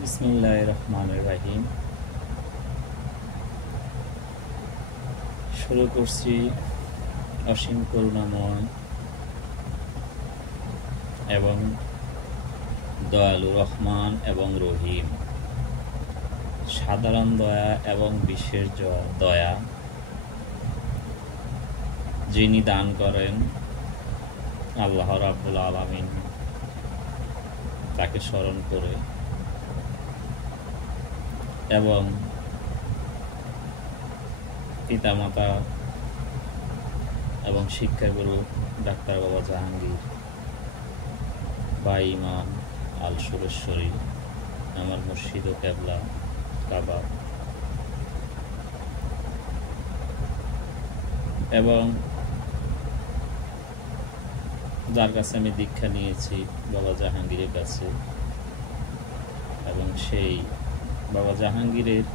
বিসমিল্লাহির রহমানির রহিম। শুরু করছি অসীম করুণাময় এবং দয়ালু রহমান এবং রহিম, সাধারণ দয়া এবং বিশেষ দয়া যিনি দান করেন আল্লাহ রাব্বুল আলামিন, তাকে স্মরণ করে এবং পিতামাতা এবং শিক্ষাগুরু ডাক্তার বাবা জাহাঙ্গীর বা ইমাম আল সুরেশ্বরী, আমার মুর্শিদ ও কেবলা কাবা, এবং যার কাছে আমি দীক্ষা নিয়েছি বাবা জাহাঙ্গীরের কাছে, এবং সেই বাবা জাহাঙ্গীরের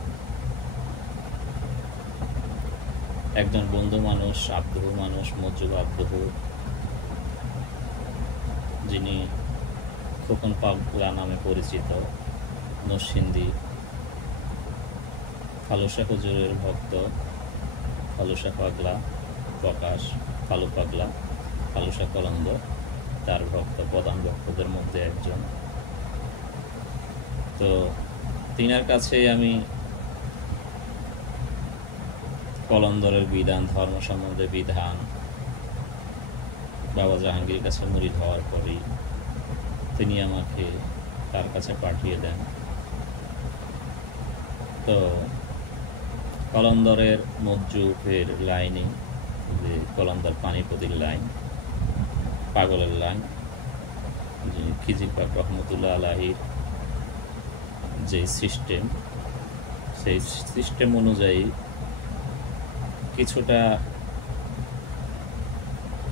একজন বন্ধু মানুষ, আব্দুহ মানুষ, মজ্জুব আব্দুহ, যিনি খোকন পাগলা নামে পরিচিত, নরসিংদী ফালুসা হুজুরের ভক্ত, ফালুসা পাগলা প্রকাশ, ফালু পাগলা, ফালুসা কলন্দ, তার ভক্ত, প্রধান ভক্তদের মধ্যে একজন। তো তিনার কাছে আমি কলন্দরের বিধান, ধর্ম সম্বন্ধে বিধান বাবা জাহাঙ্গীরের কাছে মুরিদ হওয়ার পরই তিনি আমাকে তার কাছে পাঠিয়ে দেন। তো কলন্দরের মজ্জুফের লাইনে, যে কলন্দর পানিপতির লাইন, পাগলের লাইন, যে খিজির পাক রহমতুল্লাহ আলাহির যে সিস্টেম, সেই সিস্টেম অনুযায়ী কিছুটা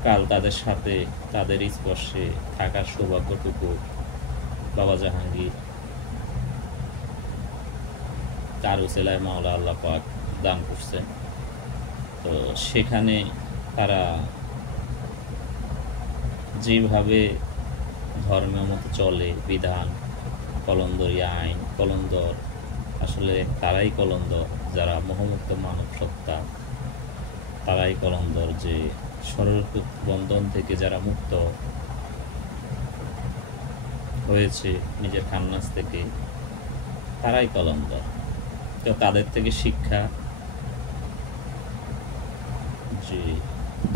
কাল তাদের সাথে, তাদের স্পর্শে থাকার সৌভাগ্যটুকু বাবা জাহাঙ্গীর তার উসিলায় মাওলা আল্লাহ পাক দান করছেন। তো সেখানে তারা যেভাবে ধর্মের মতো চলে, বিধান, কলন্দরী আইন, কলন্দর আসলে তারাই কলন্দর, যারা মোহমুক্ত মানব সত্তা, তারাই কলন্দর, যে ষড়রূপ বন্ধন থেকে যারা মুক্ত হয়েছে নিজের খান্নাস থেকে, তারাই কলন্দর। তো তাদের থেকে শিক্ষা যে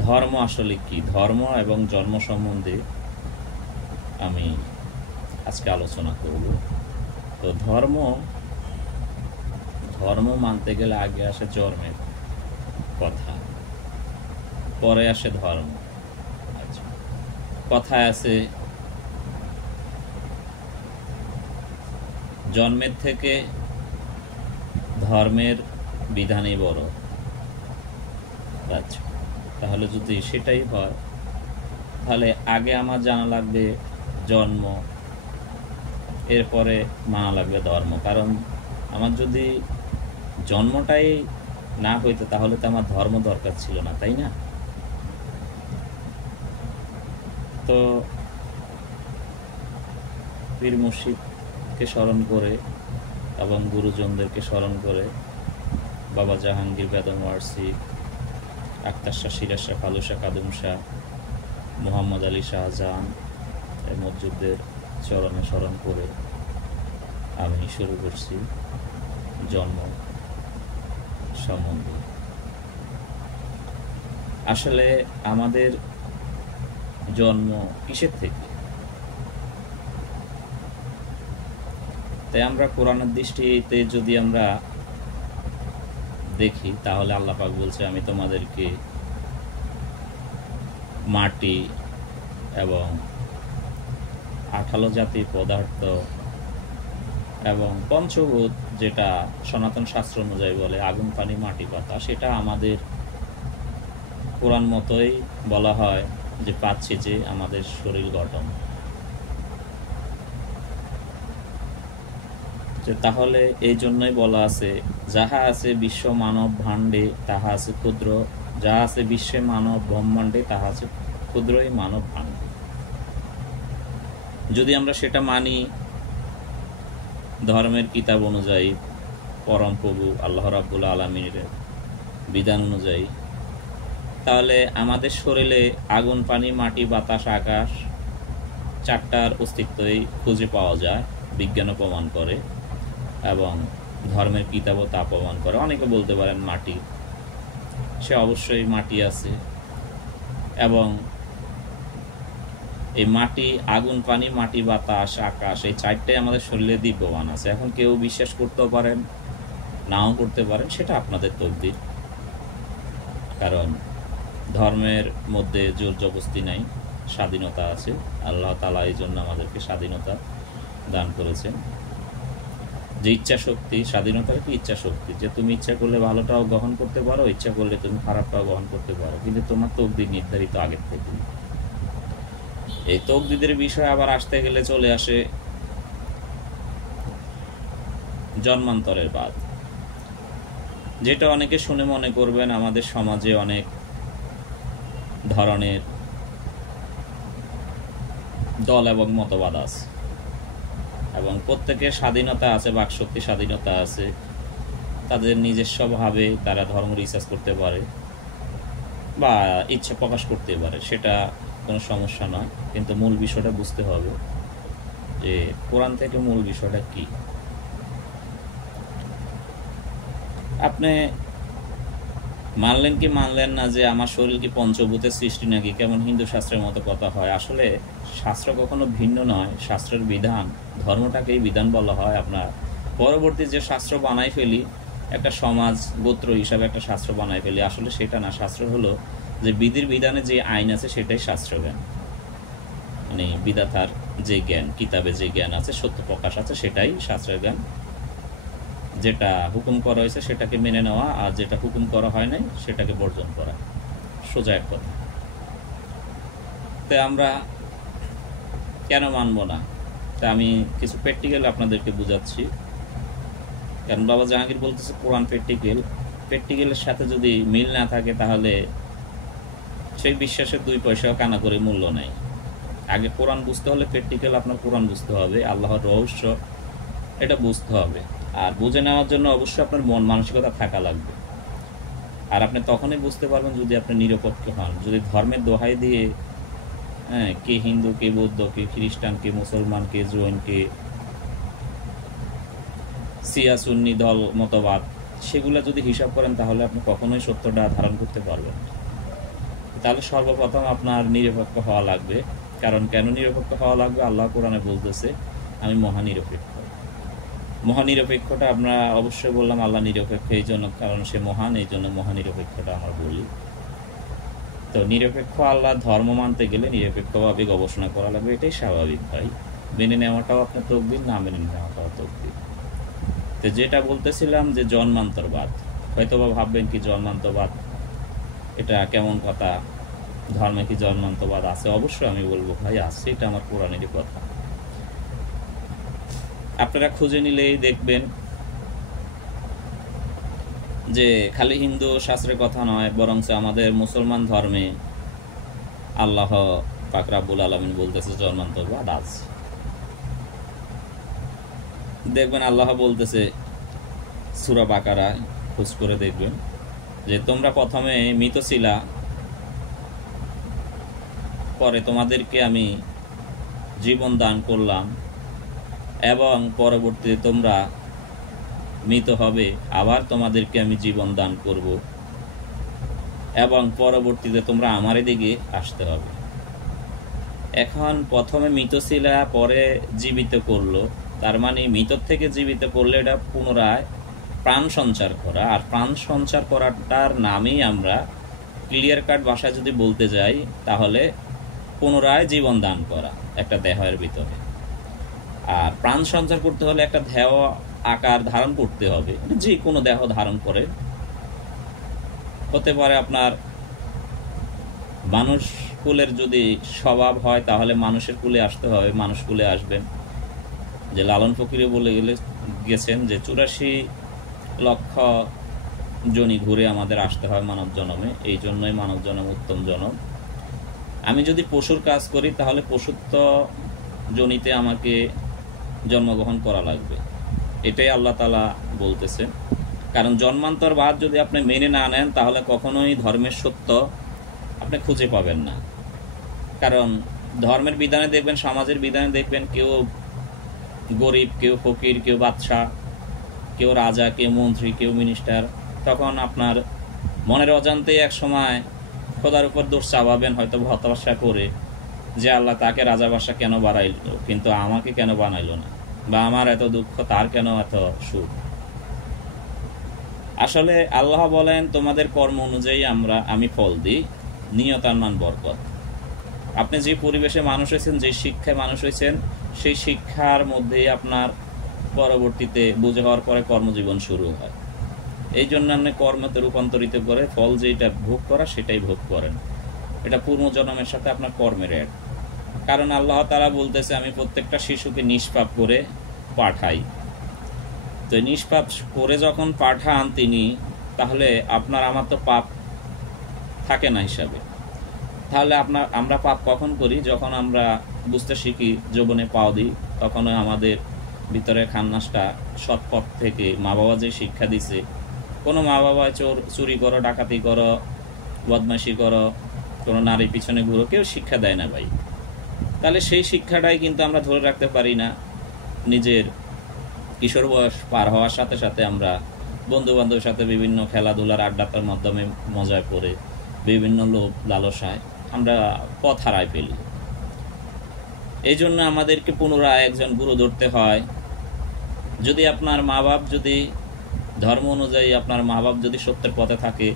ধর্ম আসলে কি, ধর্ম এবং জন্ম সম্বন্ধে আমি আজকে আলোচনা করব। তো ধর্ম মানতে গেলে আগে আসে জন্মের কথা, পরে আসে ধর্ম। আচ্ছা, কথায় আছে জন্মের থেকে ধর্মের বিধানই বড়। আচ্ছা, তাহলে যদি সেটাই হয়, তাহলে আগে আমার জানা লাগবে জন্ম, এরপরে মানা লাগবে ধর্ম। কারণ আমার যদি জন্মটাই না হইতো, তাহলে তো আমার ধর্ম দরকার ছিল না, তাই না? তো পীর মুর্শিদকে স্মরণ করে এবং গুরুজনদেরকে স্মরণ করে বাবা জাহাঙ্গীর, বেদম ওয়ারসি, আক্তার শাহ, সিরাজ শাহ, ফালু শাহ, কাদুম শাহ, মোহাম্মদ আলী শাহজাহান, এই মসজিদদের চরণে স্মরণ করে আমি শুরু করছি জন্ম সম্বন্ধে। আসলে আমাদের জন্ম কিসের থেকে? তাই আমরা কোরআনের দৃষ্টিতে যদি আমরা দেখি, তাহলে আল্লাহ পাক বলছে, আমি তোমাদেরকে মাটি এবং 18 জাতির পদার্থ এবং পঞ্চভূত, যেটা সনাতন শাস্ত্র অনুযায়ী বলে আগুন, পানি, মাটি, পাতা, সেটা আমাদের কোরআন মতোই বলা হয় যে পাচ্ছি যে আমাদের শরীর গঠন। তাহলে এই জন্যই বলা আছে, যাহা আছে বিশ্ব মানব ভাণ্ডে তাহা আছে ক্ষুদ্র, যাহা আছে বিশ্বে মানব ব্রহ্মাণ্ডে তাহা আছে ক্ষুদ্রই মানব ভাণ্ড। যদি আমরা সেটা মানি ধর্মের কিতাব অনুযায়ী, পরম প্রভু আল্লাহ রাব্বুল আলামিনের বিধান অনুযায়ী, তাহলে আমাদের শরীরে আগুন, পানি, মাটি, বাতাস, আকাশ চারটার অস্তিত্বই খুঁজে পাওয়া যায়, বিজ্ঞানও প্রমাণ করে এবং ধর্মের কিতাবও তা প্রমাণ করে। অনেকে বলতে পারেন মাটি, সে অবশ্যই মাটি আছে এবং এই মাটি, আগুন, পানি, মাটি, বাতাস, আকাশ এই চারটাই আমাদের শরীরে দিব্যমান আছে। এখন কেউ বিশ্বাস করতেও পারেন, নাও করতে পারেন, সেটা আপনাদের তকদির। কারণ ধর্মের মধ্যে জোর জবরদস্তি নাই, স্বাধীনতা আছে। আল্লাহ তাআলা এই জন্য আমাদেরকে স্বাধীনতা দান করেছেন। যে ইচ্ছা শক্তি, স্বাধীনতার কি ইচ্ছা শক্তি, যে তুমি ইচ্ছা করলে ভালোটাও গ্রহণ করতে পারো, ইচ্ছা করলে তুমি খারাপটাও গ্রহণ করতে পারো, কিন্তু তোমার তকদির নির্ধারিত আগের থেকে। এই তকদিরের বিষয় আবার আসতে গেলে চলে আসে জন্মান্তরের বাদ, যেটা অনেকে শুনে মনে করবেন আমাদের সমাজে অনেক ধরনের দল এবং মতবাদ আছে এবং প্রত্যেকের স্বাধীনতা আছে, বাকশক্তি স্বাধীনতা আছে, তাদের নিজস্বভাবে তারা ধর্ম রিসার্চ করতে পারে বা ইচ্ছা প্রকাশ করতে পারে, সেটা কোনো সমস্যা নয়। কিন্তু মূল বিষয়টা বুঝতে হবে যে কোরআন থেকে মূল বিষয়টা কি। আপনি মানলেন কি মানলেন না যে আমার শরীর কি পঞ্চভূতের সৃষ্টি নাকি, কেমন হিন্দু শাস্ত্রের মতো কথা হয়। আসলে শাস্ত্র কখনো ভিন্ন নয়, শাস্ত্রের বিধান, ধর্মটাকেই বিধান বলা হয়। আপনার পরবর্তী যে শাস্ত্র বানাই ফেলি, একটা সমাজ গোত্র হিসাবে একটা শাস্ত্র বানাই ফেলি, আসলে সেটা না। শাস্ত্র হলো যে বিধির বিধানে যে আইন আছে সেটাই শাস্ত্র জ্ঞান, মানে বিধাতার যে জ্ঞান, কিতাবে যে জ্ঞান আছে, সত্য প্রকাশ আছে, সেটাই শাস্ত্রের জ্ঞান। যেটা হুকুম করা হয়েছে সেটাকে মেনে নেওয়া, আর যেটা হুকুম করা হয় নাই সেটাকে বর্জন করা, সোজা এক কথা। তো আমরা কেন মানব না, তা আমি কিছু প্র্যাকটিক্যাল আপনাদেরকে বুঝাচ্ছি। কারণ বাবা জাহাঙ্গীর বলতেছে কোরআন প্র্যাকটিক্যাল, প্র্যাকটিক্যালের সাথে যদি মিল না থাকে তাহলে সেই বিশ্বাসের 2 পয়সাও কানা করে মূল্য নেই। আগে কোরআন বুঝতে হলে প্র্যাকটিক্যাল আপনার কোরআন বুঝতে হবে, আল্লাহর রহস্য এটা বুঝতে হবে। আর বুঝে নেওয়ার জন্য অবশ্যই আপনার মন মানসিকতা থাকা লাগবে। আর আপনি তখনই বুঝতে পারবেন যদি আপনি নিরপেক্ষ হন। যদি ধর্মের দোহাই দিয়ে কে হিন্দু, কে বৌদ্ধ, কে খ্রিস্টান, কে মুসলমান, কে জৈন, কে শিয়া সুন্নি দল মতবাদ, সেগুলো যদি হিসাব করেন তাহলে আপনি কখনোই সত্যটা ধারণ করতে পারবেন না। তাহলে সর্বপ্রথম আপনার নিরপেক্ষ হওয়া লাগবে। কারণ কেন নিরপেক্ষ হওয়া লাগবে? আল্লাহ কোরআনে বলতেছে আমি মহানিরপেক্ষ। মহানিরপেক্ষটা আমরা অবশ্যই বললাম আল্লাহ নিরপেক্ষ এই জন্য, কারণ সে মহান, এই জন্য মহানিরপেক্ষটা আমরা বলি। তো নিরপেক্ষ আল্লাহ ধর্ম মানতে গেলে নিরপেক্ষভাবে গবেষণা করা লাগবে, এটাই স্বাভাবিক ভাই। মেনে নেওয়াটাও আপনার তকদির, না মেনে নেওয়াটাও তকদির। তো যেটা বলতেছিলাম যে জন্মান্তরবাদ, হয়তো বা ভাববেন কি জন্মান্তরবাদ এটা কেমন কথা, ধর্মে কি জন্মান্তরবাদ আছে? অবশ্যই আমি বলবো ভাই আছে, এটা আমার কোরআনেরই কথা। আপনারা খুঁজে নিলেই দেখবেন যে খালি হিন্দু শাস্ত্রের কথা নয়, বরং আমাদের মুসলমান ধর্মে আল্লাহ পাক রব্বুল আলামিন বলতেছে জন্মান্তরবাদ আছে। দেখবেন আল্লাহ বলতেছে সূরা বাকারা, খোঁজ করে দেখবেন যে তোমরা প্রথমে মৃত ছিলা, পরে তোমাদেরকে আমি জীবন দান করলাম এবং পরবর্তীতে তোমরা মৃত হবে, আবার তোমাদেরকে আমি জীবন দান করব এবং পরবর্তীতে তোমরা আমার দিকে আসতে হবে। এখন প্রথমে মৃত ছিলা, পরে জীবিত করলো, তার মানে মৃত থেকে জীবিত করলে এটা পুনরায় প্রাণ সঞ্চার করা। আর প্রাণ সঞ্চার করাটার নামেই আমরা ক্লিয়ার কাট ভাষায় যদি বলতে যাই তাহলে পুনরায় জীবন দান করা একটা দেহের ভিতরে। আর প্রাণ সঞ্চার করতে হলে একটা দেহ আকার ধারণ করতে হবে, যে কোনো দেহ ধারণ করে, হতে পারে আপনার মানুষ কুলের যদি স্বভাব হয় তাহলে মানুষের কুলে আসতে হবে, মানুষ কুলে আসবেন। যে লালন ফকিরে বলে গেছেন যে 84 লক্ষ জনি ঘুরে আমাদের আসতে হয় মানব জন্মে, এই জন্যই মানব জন্ম উত্তম জন্ম। আমি যদি পশুর কাজ করি তাহলে পশুত্ব জনিতে আমাকে জন্মগ্রহণ করা লাগবে। এটাই আল্লাহ তাআলা বলতেছেন। কারণ জন্মান্তরবাদ যদি আপনি মেনে না নেন তাহলে কখনোই ধর্মের সত্য আপনি খুঁজে পাবেন না। কারণ ধর্মের বিধানে দেখবেন, সমাজের বিধানে দেখবেন, কেউ গরিব, কেউ ফকির, কেউ বাদশাহ, কেউ রাজা, কেউ মন্ত্রী, কেউ মিনিস্টার, তখন আপনার মনের অজান্তেই এক সময় খোদার উপর দোষ চাপাবেন, হয়তো হতাশা করে, যে আল্লাহ তাকে রাজা বাদশাহ কেন বানাইল কিন্তু আমাকে কেন বানাইলো না, বা আমার এত দুঃখ তার কেন এত সুখ। আসলে আল্লাহ বলেন তোমাদের কর্ম অনুযায়ী আমি ফল দিই, নিয়তার মান বরকত। আপনি যে পরিবেশে মানুষ হয়েছেন, যে শিক্ষায় মানুষ হয়েছেন, সেই শিক্ষার মধ্যেই আপনার পরবর্তীতে বুঝে হওয়ার পরে কর্মজীবন শুরু হয়। এই জন্য আপনি কর্মতে রূপান্তরিত করে ফল যেটা ভোগ করা সেটাই ভোগ করেন। এটা পূর্বজন্মের সাথে আপনার কর্মের অ্যাড। কারণ আল্লাহ তাআলা বলতেছে আমি প্রত্যেকটা শিশুকে নিষ্পাপ করে পাঠাই। তো নিষ্পাপ করে যখন পাঠান তিনি, তাহলে আপনার আমার তো পাপ থাকে না হিসাবে। তাহলে আমরা পাপ কখন করি? যখন আমরা বুঝতে শিখি, যৌবনে পাও দিই, তখন আমাদের ভিতরে খান্নাসটা সৎ পথ থেকে মা বাবা যে শিক্ষা দিছে, কোনো মা বাবা চুরি করো, ডাকাতি করো, বদমাইশি করো, কোনো নারী পিছনে ঘুরো, কেউ শিক্ষা দেয় না ভাই। তাহলে সেই শিক্ষাটাই কিন্তু আমরা ধরে রাখতে পারি না। নিজের কিশোর বয়স পার হওয়ার সাথে সাথে আমরা বন্ধু বান্ধবের সাথে বিভিন্ন খেলাধুলার আড্ডাটার মাধ্যমে মজায় পড়ে বিভিন্ন লোভ লালসায় আমরা পথ হারায় ফেলি। এই জন্য আমাদেরকে পুনরায় একজন গুরু ধরতে হয়। যদি আপনার মা বাপ যদি ধর্ম অনুযায়ী আপনার মা বাপ যদি সত্যের পথে থাকে,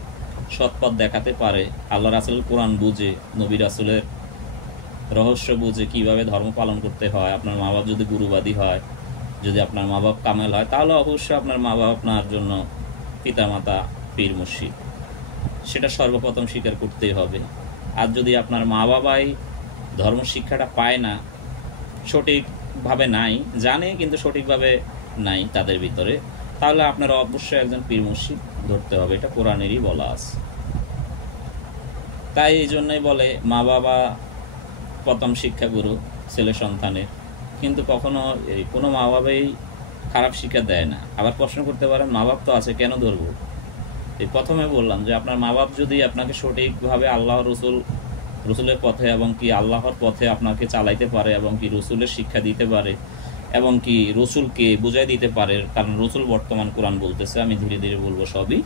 সৎ পথ দেখাতে পারে, আল্লাহ রাসূলের কোরআন বুঝে, নবী রাসূলের রহস্য বুঝে কিভাবে ধর্ম পালন করতে হয়, আপনার মা বাপ যদি গুরুবাদী হয়, যদি আপনার মা বাপ কামেল হয়, তাহলে অবশ্যই আপনার মা বাপ আপনার জন্য পিতামাতা, পীর মুর্শিদ, সেটা সর্বপ্রথম স্বীকার করতেই হবে। আর যদি আপনার মা বাবাই ধর্ম শিক্ষাটা পায় না, সঠিকভাবে নাই, জানে কিন্তু সঠিকভাবে নাই তাদের ভিতরে, তাহলে আপনার অবশ্যই একজন পীর মুর্শিদ ধরতে হবে। এটা কোরআনেরই বলা আছে। তাই এই জন্যই বলে মা বাবা প্রথম শিক্ষাগুরু ছেলে সন্তানের। কিন্তু কখনো কোনো মা বাবাই খারাপ শিক্ষা দেয় না। আবার প্রশ্ন করতে পারেন মা বাপ তো আছে, কেন ধরবো? এই প্রথমে বললাম যে আপনার মা বাপ যদি আপনাকে সঠিকভাবে আল্লাহ রসুলের পথে এবং কি আল্লাহর পথে আপনাকে চালাইতে পারে এবং কি রসুলের শিক্ষা দিতে পারে এবং কি রসুলকে বুঝাই দিতে পারে, কারণ রসুল বর্তমান কোরআন বলতেছে, আমি ধীরে ধীরে বলবো সবই,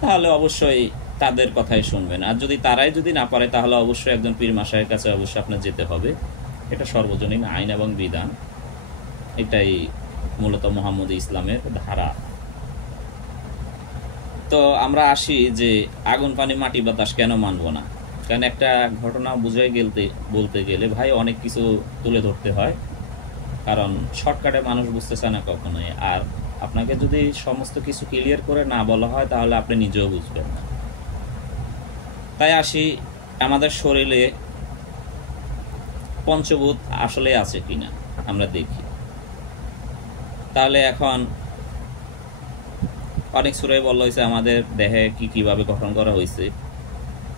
তাহলে অবশ্যই তাদের কথাই শুনবেন। আর যদি তারাই যদি না পারে, তাহলে অবশ্যই একজন পীর মাশায়েখের কাছে অবশ্যই আপনার যেতে হবে। এটা সর্বজনীন আইন এবং বিধান। এটাই মূলত মুহাম্মদী ইসলামের ধারা। তো আমরা আসি যে আগুন পানি মাটি বাতাস কেন মানব না। কারণ একটা ঘটনা বুঝাই বলতে গেলে ভাই অনেক কিছু তুলে ধরতে হয়, কারণ শর্টকাটে মানুষ বুঝতে চায় না কখনোই। আর আপনাকে যদি সমস্ত কিছু ক্লিয়ার করে না বলা হয়, তাহলে আপনি নিজেও বুঝবেন না। তাই আসি আমাদের শরীরে পঞ্চভূত আসলে আছে কিনা আমরা দেখি। তাহলে এখন অনেক সূরায় বলা হয়েছে আমাদের দেহে কিভাবে গঠন করা হয়েছে।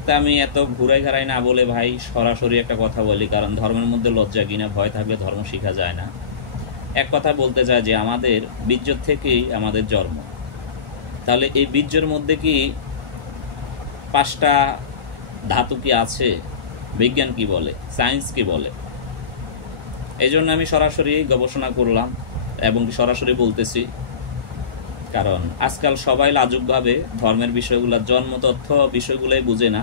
তা আমি এত ঘুরাই ঘাড়াই না বলে ভাই সরাসরি একটা কথা বলি, কারণ ধর্মের মধ্যে লজ্জা কিনা ভয় থাকলে ধর্ম শেখা যায় না। এক কথা বলতে চাই যে আমাদের বীর্য থেকেই আমাদের জন্ম। তাহলে এই বীর্যের মধ্যে কি 5টা ধাতু কি আছে? বিজ্ঞান কি বলে, সায়েন্স কি বলে? এই জন্য আমি সরাসরি গবেষণা করলাম এবং সরাসরি বলতেছি, কারণ আজকাল সবাই লাজুকভাবে ধর্মের বিষয়গুলো, জন্মতথ্য বিষয়গুলোই বুঝে না,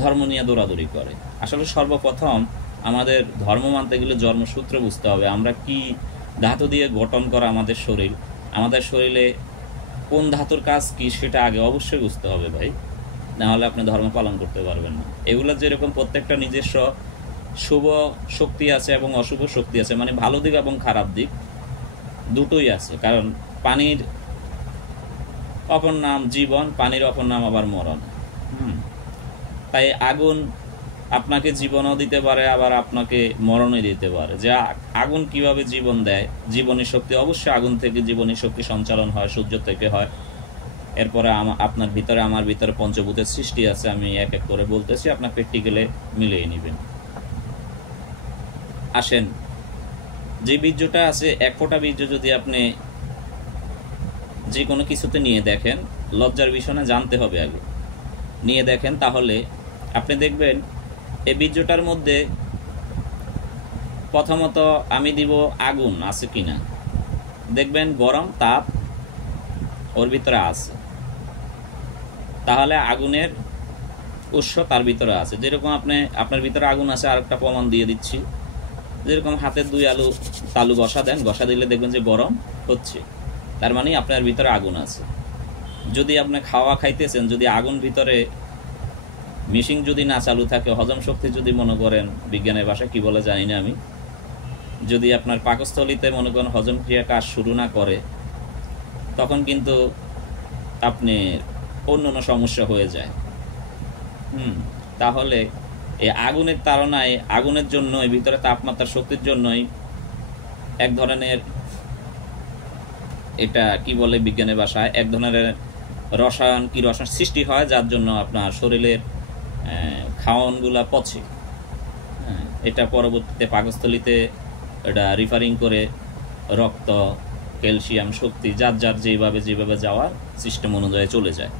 ধর্ম নিয়ে দৌড়াদৌড়ি করে। আসলে সর্বপ্রথম আমাদের ধর্ম মানতে গেলে জন্মসূত্র বুঝতে হবে, আমরা কি ধাতু দিয়ে গঠন করা আমাদের শরীর, আমাদের শরীরে কোন ধাতুর কাজ কি, সেটা আগে অবশ্যই বুঝতে হবে ভাই, নাহলে আপনি ধর্ম পালন করতে পারবেন না। এগুলো যেরকম প্রত্যেকটা নিজস্ব শুভ শক্তি আছে এবং অশুভ শক্তি আছে, মানে ভালো দিক এবং খারাপ দিক দুটোই আছে। কারণ পানির অপর নাম জীবন, পানির অপর নাম আবার মরণ। তাই আগুন আপনাকে জীবনও দিতে পারে, আবার আপনাকে মরণও দিতে পারে। যে আগুন কিভাবে জীবন দেয়, জীবনী শক্তি, অবশ্যই আগুন থেকে জীবনী শক্তি সঞ্চালন হয়, সূর্য থেকে হয়। এরপরে আপনার ভিতরে আমার ভিতরে পঞ্চভূতের সৃষ্টি আছে, আমি এক এক করে বলতেছি, আপনার প্র্যাকটিক্যালে মিলিয়ে নেবেন। আসেন, যে বীর্যটা আছে, এক ফোঁটা বীর্য যদি আপনি যে কোনো কিছুতে নিয়ে দেখেন, লজ্জার বিষয় জানতে হবে আগে, নিয়ে দেখেন, তাহলে আপনি দেখবেন এই বীর্যটার মধ্যে প্রথমত আমি দিব আগুন আছে কিনা, দেখবেন গরম তাপ ওর ভিতরে আছে, তাহলে আগুনের উৎস তার ভিতরে আছে। যেরকম আপনার ভিতরে আগুন আছে, আর একটা প্রমাণ দিয়ে দিচ্ছি। যেরকম হাতের 2 আলু তালু ঘষা দেন, ঘষা দিলে দেখবেন যে গরম হচ্ছে, তার মানে আপনার ভিতরে আগুন আছে। যদি আপনি খাওয়া খাইতেছেন, যদি আগুন ভিতরে মেশিন যদি না চালু থাকে, হজম শক্তি যদি মনে করেন, বিজ্ঞানের ভাষায় কি বলে জানি না আমি, যদি আপনার পাকস্থলীতে মনে করেন হজম ক্রিয়া কাজ শুরু না করে, তখন কিন্তু আপনি অন্য সমস্যা হয়ে যায়। তাহলে এই আগুনের তাড়নায়, আগুনের জন্যই, ভিতরে তাপমাত্রার শক্তির জন্যই এক ধরনের, এটা কি বলে বিজ্ঞানের ভাষায়, এক ধরনের রসায়ন সৃষ্টি হয়, যার জন্য আপনার শরীরের খাওয়ানগুলা পচে। এটা পরবর্তীতে পাকস্থলীতে এটা রিফারিং করে রক্ত, ক্যালসিয়াম, শক্তি যার যেভাবে যাওয়ার সিস্টেম অনুযায়ী চলে যায়।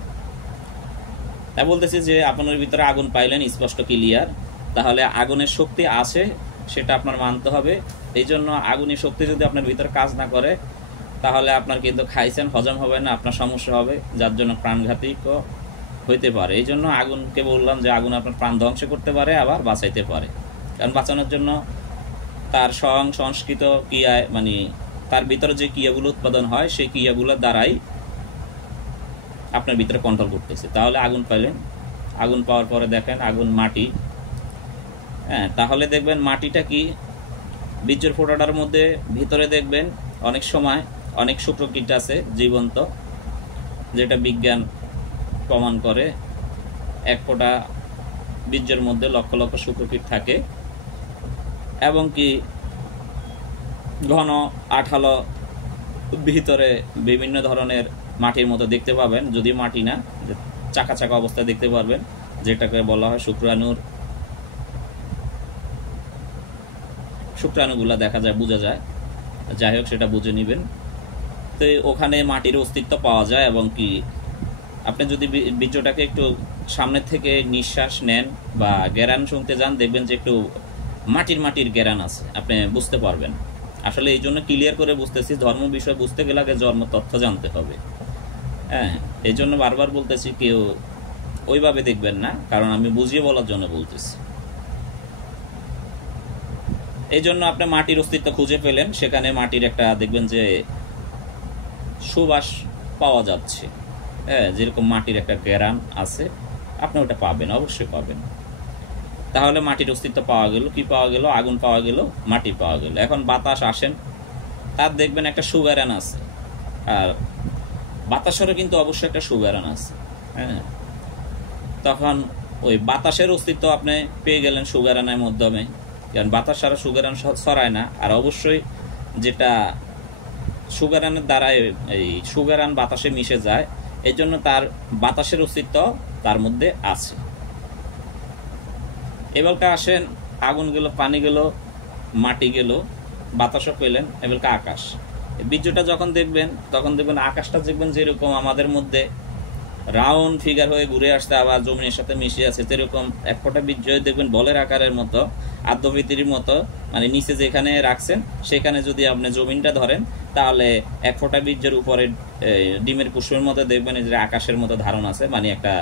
তাই বলতেছি যে আপনার ভিতরে আগুন পাইলেন, স্পষ্ট ক্লিয়ার, তাহলে আগুনের শক্তি আছে সেটা আপনার মানতে হবে। এই জন্য আগুনের শক্তি যদি আপনার ভিতরে কাজ না করে, তাহলে আপনার কিন্তু খাইছেন, হজম হবে না, আপনার সমস্যা হবে, যার জন্য প্রাণঘাতী হইতে পারে। এই জন্য আগুনকে বললাম যে আগুন আপনার প্রাণ ধ্বংস করতে পারে, আবার বাঁচাইতে পারে। কারণ বাঁচানোর জন্য তার সংস্কৃত ক্রিয়ায়, মানে তার ভিতরে যে ক্রিয়াগুলো উৎপাদন হয়, সেই ক্রিয়াগুলোর দ্বারাই আপনার ভিতরে কন্ট্রোল করতেছে। তাহলে আগুন পাইলেন, আগুন পাওয়ার পরে দেখেন আগুন মাটি, তাহলে দেখবেন মাটিটা কি, বীর্যের ফোঁটাটার মধ্যে ভিতরে দেখবেন অনেক সময় অনেক শুক্রকীট আছে জীবন্ত, যেটা বিজ্ঞান প্রমাণ করে। এক ফোঁটা বীর্যের মধ্যে লক্ষ লক্ষ শুক্রকীট থাকে, এবং কি ঘন আঠালো, ভিতরে বিভিন্ন ধরনের মাটির মতো দেখতে পাবেন, যদি মাটি না, চাকা চাকা অবস্থায় দেখতে পারবেন, যেটাকে বলা হয় শুক্রাণুগুলা দেখা যায়, বোঝা যায়। যাই হোক, সেটা বুঝে নেবেন। তো ওখানে মাটির অস্তিত্ব পাওয়া যায়, এবং কি আপনি যদি বীর্যটাকে একটু সামনের থেকে নিঃশ্বাস নেন বা গ্যারান শুনতে যান, দেখবেন যে একটু মাটির গ্যারান আছে, আপনি বুঝতে পারবেন। আসলে এই জন্য ক্লিয়ার করে বুঝতেছি, ধর্ম বিষয় বুঝতে গেলে আগে জন্ম তথ্য জানতে হবে। এই জন্য বারবার বলতেছি, কেউ ওইভাবে দেখবেন না, কারণ আমি বুঝিয়ে বলার জন্য বলতেছি। এই জন্য আপনি মাটির অস্তিত্ব খুঁজে পেলেন, সেখানে মাটির একটা দেখবেন যে সুবাস পাওয়া যাচ্ছে, যেরকম মাটির একটা গ্যারান আছে, আপনি ওটা পাবেন, অবশ্যই পাবেন। তাহলে মাটির অস্তিত্ব পাওয়া গেল, কি পাওয়া গেল, আগুন পাওয়া গেল, মাটি পাওয়া গেল। এখন বাতাস আসেন, তার দেখবেন একটা সুগারান আছে, আর বাতাসেরও কিন্তু অবশ্যই একটা সুগারান আছে। তখন ওই বাতাসের অস্তিত্ব আপনি পেয়ে গেলেন সুগারানের মাধ্যমে, কারণ বাতাস সারা সুগারান ছড়ায় না, আর অবশ্যই যেটা সুগারানের দ্বারাই এই সুগারান বাতাসে মিশে যায়, এই জন্য তার বাতাসের অস্তিত্ব তার মধ্যে আছে। এবারকে আসেন, আগুন গেল, পানি গেল, মাটি গেল, বাতাসও পেলেন, এবারকে আকাশ। বীর্যটা যখন দেখবেন, তখন দেখবেন আকাশটা দেখবেন যেরকম আমাদের মধ্যে রাউন্ড ফিগার হয়ে ঘুরে আসতে, আবার জমিনের সাথে মিশে আছে, সেরকম এক ফোঁটা বীর্য দেখবেন বলের আকারের মতো, আদ্যবৃত্তির মতো, মানে নিচে যেখানে রাখছেন সেখানে যদি আপনি জমিনটা ধরেন, তাহলে এক ফোঁটা বীর্যের উপরে ডিমের কুসুমের মতো দেখবেন যে আকাশের মতো ধারণ আছে, মানে একটা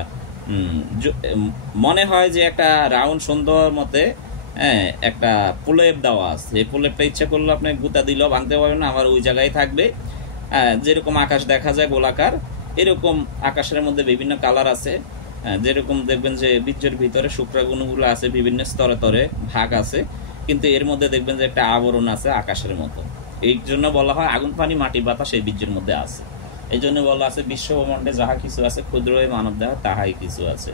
মনে হয় যে একটা রাউন্ড সুন্দর মতে একটা প্রলেপ দেওয়া আছে। এই প্রলেপটা ইচ্ছা করলে আপনি গুতা দিলেও ভাঙতে পারবেন না, আবার ওই জায়গায় থাকবে। যেরকম আকাশ দেখা যায় গোলাকার, এরকম আকাশের মধ্যে বিভিন্ন কালার আছে। যেরকম দেখবেন যে বীর্যের ভিতরে শুক্রাণুগুলো আছে, বিভিন্ন স্তরে স্তরে ভাগ আছে, কিন্তু এর মধ্যে দেখবেন যে একটা আবরণ আছে আকাশের মতো। এই জন্য বলা হয় আগুন, পানি, মাটি, বাতাস এই বীর্যের মধ্যে আছে। এই জন্য বলা আছে বিশ্বব্রহ্মাণ্ডে যাহা কিছু আছে, ক্ষুদ্র মানব দেহ তাহাই কিছু আছে।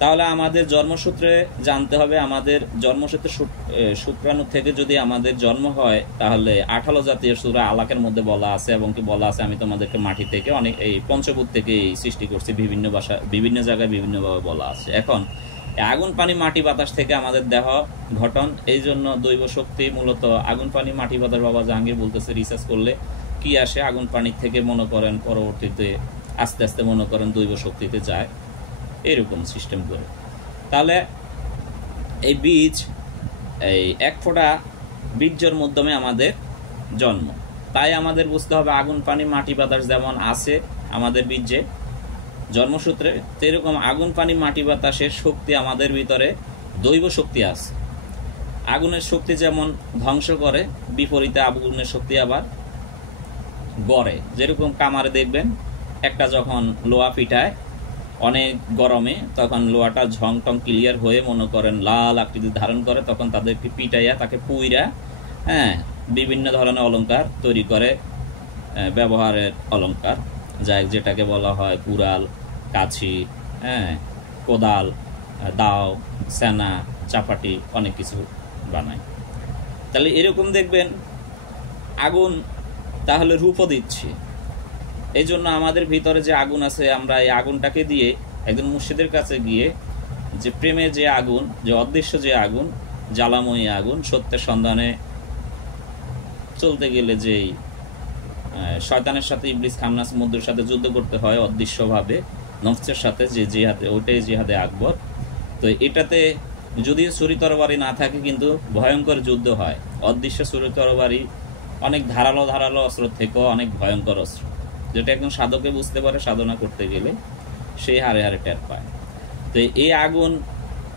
তাহলে আমাদের জন্মসূত্রে জানতে হবে, আমাদের জন্মসূত্রে শুক্রাণু থেকে যদি আমাদের জন্ম হয়, তাহলে 18 জাতীয় সূরা আলাকের মধ্যে বলা আছে, এবং কি বলা আছে আমি তোমাদেরকে মাটি থেকে অনেক এই পঞ্চভূত থেকে সৃষ্টি করছি, বিভিন্ন ভাষা বিভিন্ন জায়গায় বিভিন্নভাবে বলা আছে। এখন আগুন পানি মাটি বাতাস থেকে আমাদের দেহ গঠন। এই জন্য দৈব শক্তি মূলত আগুন পানি মাটি বাতাস বাবা জাহাঙ্গীর বলতেছে রিসার্চ করলে কি আসে, আগুন পানির থেকে মনে করেন পরবর্তীতে আস্তে আস্তে মনে করেন দৈব শক্তিতে যায়, এরকম সিস্টেম করে। তাহলে এই বীজ, এই এক ফোঁটা বীর্যের মাধ্যমে আমাদের জন্ম। তাই আমাদের বুঝতে হবে আগুন পানি মাটি বাতাস যেমন আছে আমাদের বীর্যে জন্মসূত্রে, সেরকম আগুন পানি মাটি বাতাসের শক্তি আমাদের ভিতরে দৈব শক্তি আছে। আগুনের শক্তি যেমন ধ্বংস করে, বিপরীতে আগুনের শক্তি আবার গড়ে। যেরকম কামারে দেখবেন একটা যখন লোহা পিটায় অনেক গরমে, তখন লোহাটা ঝং টং ক্লিয়ার হয়ে মনে করেন লাল আকৃতি ধারণ করে, তখন তাদেরকে পিটাইয়া তাকে পুইরা বিভিন্ন ধরনের অলংকার তৈরি করে, ব্যবহারের অলংকার, যেটাকে বলা হয় কুড়াল, কাছি, কোদাল, দাও, সেনা, চাপাটি, অনেক কিছু বানায়। তাহলে এরকম দেখবেন আগুন তাহলে রূপও দিচ্ছে। এই জন্য আমাদের ভিতরে যে আগুন আছে, আমরা এই আগুনটাকে দিয়ে একজন মুর্শিদের কাছে গিয়ে যে প্রেমের যে আগুন, যে অদৃশ্য যে আগুন, জ্বালাময়ী আগুন, সত্যের সন্ধানে চলতে গেলে যেই শয়তানের সাথে ইবলিস খান্নাস মধ্যের সাথে যুদ্ধ করতে হয় অদৃশ্যভাবে নফসের সাথে, যে জিহাদে, ওইটাই জিহাদে আকবর। তো এটাতে যদিও ছুরি তরবারি না থাকে কিন্তু ভয়ঙ্কর যুদ্ধ হয়। অদৃশ্য ছুরি তরবারি অনেক ধারালো ধারালো অস্ত্র থেকেও অনেক ভয়ঙ্কর অস্ত্র, যেটা একদম সাধকে বুঝতে পারে, সাধনা করতে গেলে সেই হারে হারে টের পায়। তো এই আগুন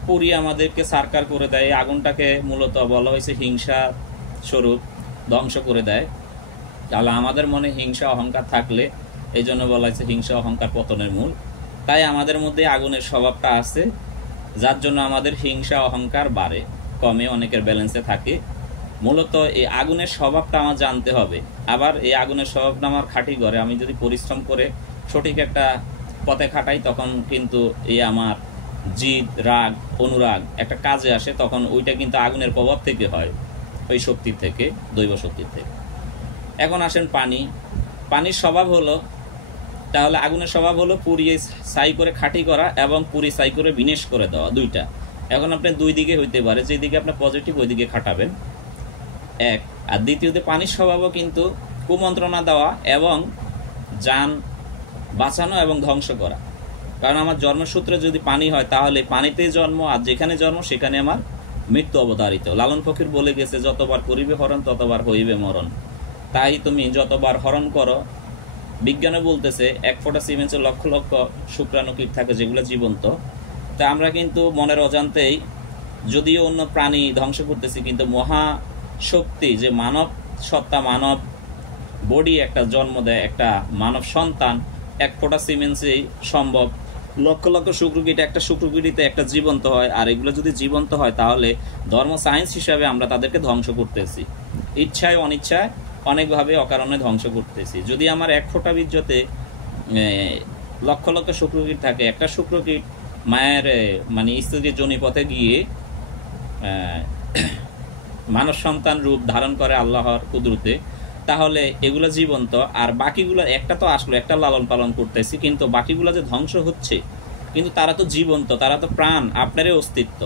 পুড়িয়ে আমাদেরকে সারকার করে দেয়। এই আগুনটাকে মূলত বলা হয়েছে হিংসা স্বরূপ, ধ্বংস করে দেয়। তাহলে আমাদের মনে হিংসা অহংকার থাকলে, এই জন্য বলা হয়েছে হিংসা অহংকার পতনের মূল। তাই আমাদের মধ্যে আগুনের স্বভাবটা আছে, যার জন্য আমাদের হিংসা অহংকার বাড়ে, কমে, অনেকের ব্যালেন্সে থাকে। মূলত এই আগুনের স্বভাবটা আমার জানতে হবে। আবার এই আগুনের স্বভাবটা আমার খাঁটি করে আমি যদি পরিশ্রম করে সঠিক একটা পথে খাটাই, তখন কিন্তু এই আমার জিদ, রাগ, অনুরাগ একটা কাজে আসে, তখন ওইটা কিন্তু আগুনের প্রভাব থেকে হয়, ওই শক্তির থেকে, দৈব শক্তির থেকে। এখন আসেন পানি। পানির স্বভাব হলো, তাহলে আগুনের স্বভাব হলো পুড়িয়ে ছাই করে খাঁটি করা এবং পুড়ি ছাই করে বিনাশ করে দেওয়া, দুইটা। এখন আপনার দুই দিকে হইতে পারে, যেদিকে আপনার পজিটিভ ওই দিকে খাটাবেন, এক। আর দ্বিতীয়তে পানির স্বভাবও কিন্তু কুমন্ত্রণা দেওয়া এবং যান বাঁচানো এবং ধ্বংস করা। কারণ আমার জন্মসূত্রে যদি পানি হয় তাহলে পানিতেই জন্ম, আর যেখানে জন্ম সেখানে আমার মৃত্যু অবধারিত। লালন ফকির বলে গেছে, যতবার করিবে হরণ ততবার হইবে মরণ। তাই তুমি যতবার হরণ করো, বিজ্ঞানে বলতেছে এক ফোঁটা সিমেন্টে লক্ষ লক্ষ শুক্রাণু কীট থাকে যেগুলো জীবন্ত। তা আমরা কিন্তু মনের অজান্তেই যদিও অন্য প্রাণী ধ্বংস করতেছি, কিন্তু মহা শক্তি যে মানব সত্তা, মানব বডি একটা জন্ম দেয়, একটা মানব সন্তান এক ফোঁটা সিমেন্টেই সম্ভব। লক্ষ লক্ষ শুক্রকীট একটা শুক্রকীটিতে একটা জীবন্ত হয়, আর এগুলো যদি জীবন্ত হয় তাহলে ধর্ম সায়েন্স হিসাবে আমরা তাদেরকে ধ্বংস করতেছি, ইচ্ছায় অনিচ্ছায় অনেকভাবে অকারণে ধ্বংস করতেছি। যদি আমার এক ফোঁটা বীর্যতে লক্ষ লক্ষ শুক্রকীট থাকে, একটা শুক্রকীট মায়ের মানে স্ত্রীর যোনিপথে গিয়ে মানব সন্তান রূপ ধারণ করে আল্লাহর কুদরতে, তাহলে এগুলো জীবন্ত। আর বাকিগুলো একটা তো আসলো, একটা লালন পালন করতেছি, কিন্তু বাকিগুলো যে ধ্বংস হচ্ছে, কিন্তু তারা তো জীবন্ত, তারা তো প্রাণ, আপনারই অস্তিত্ব।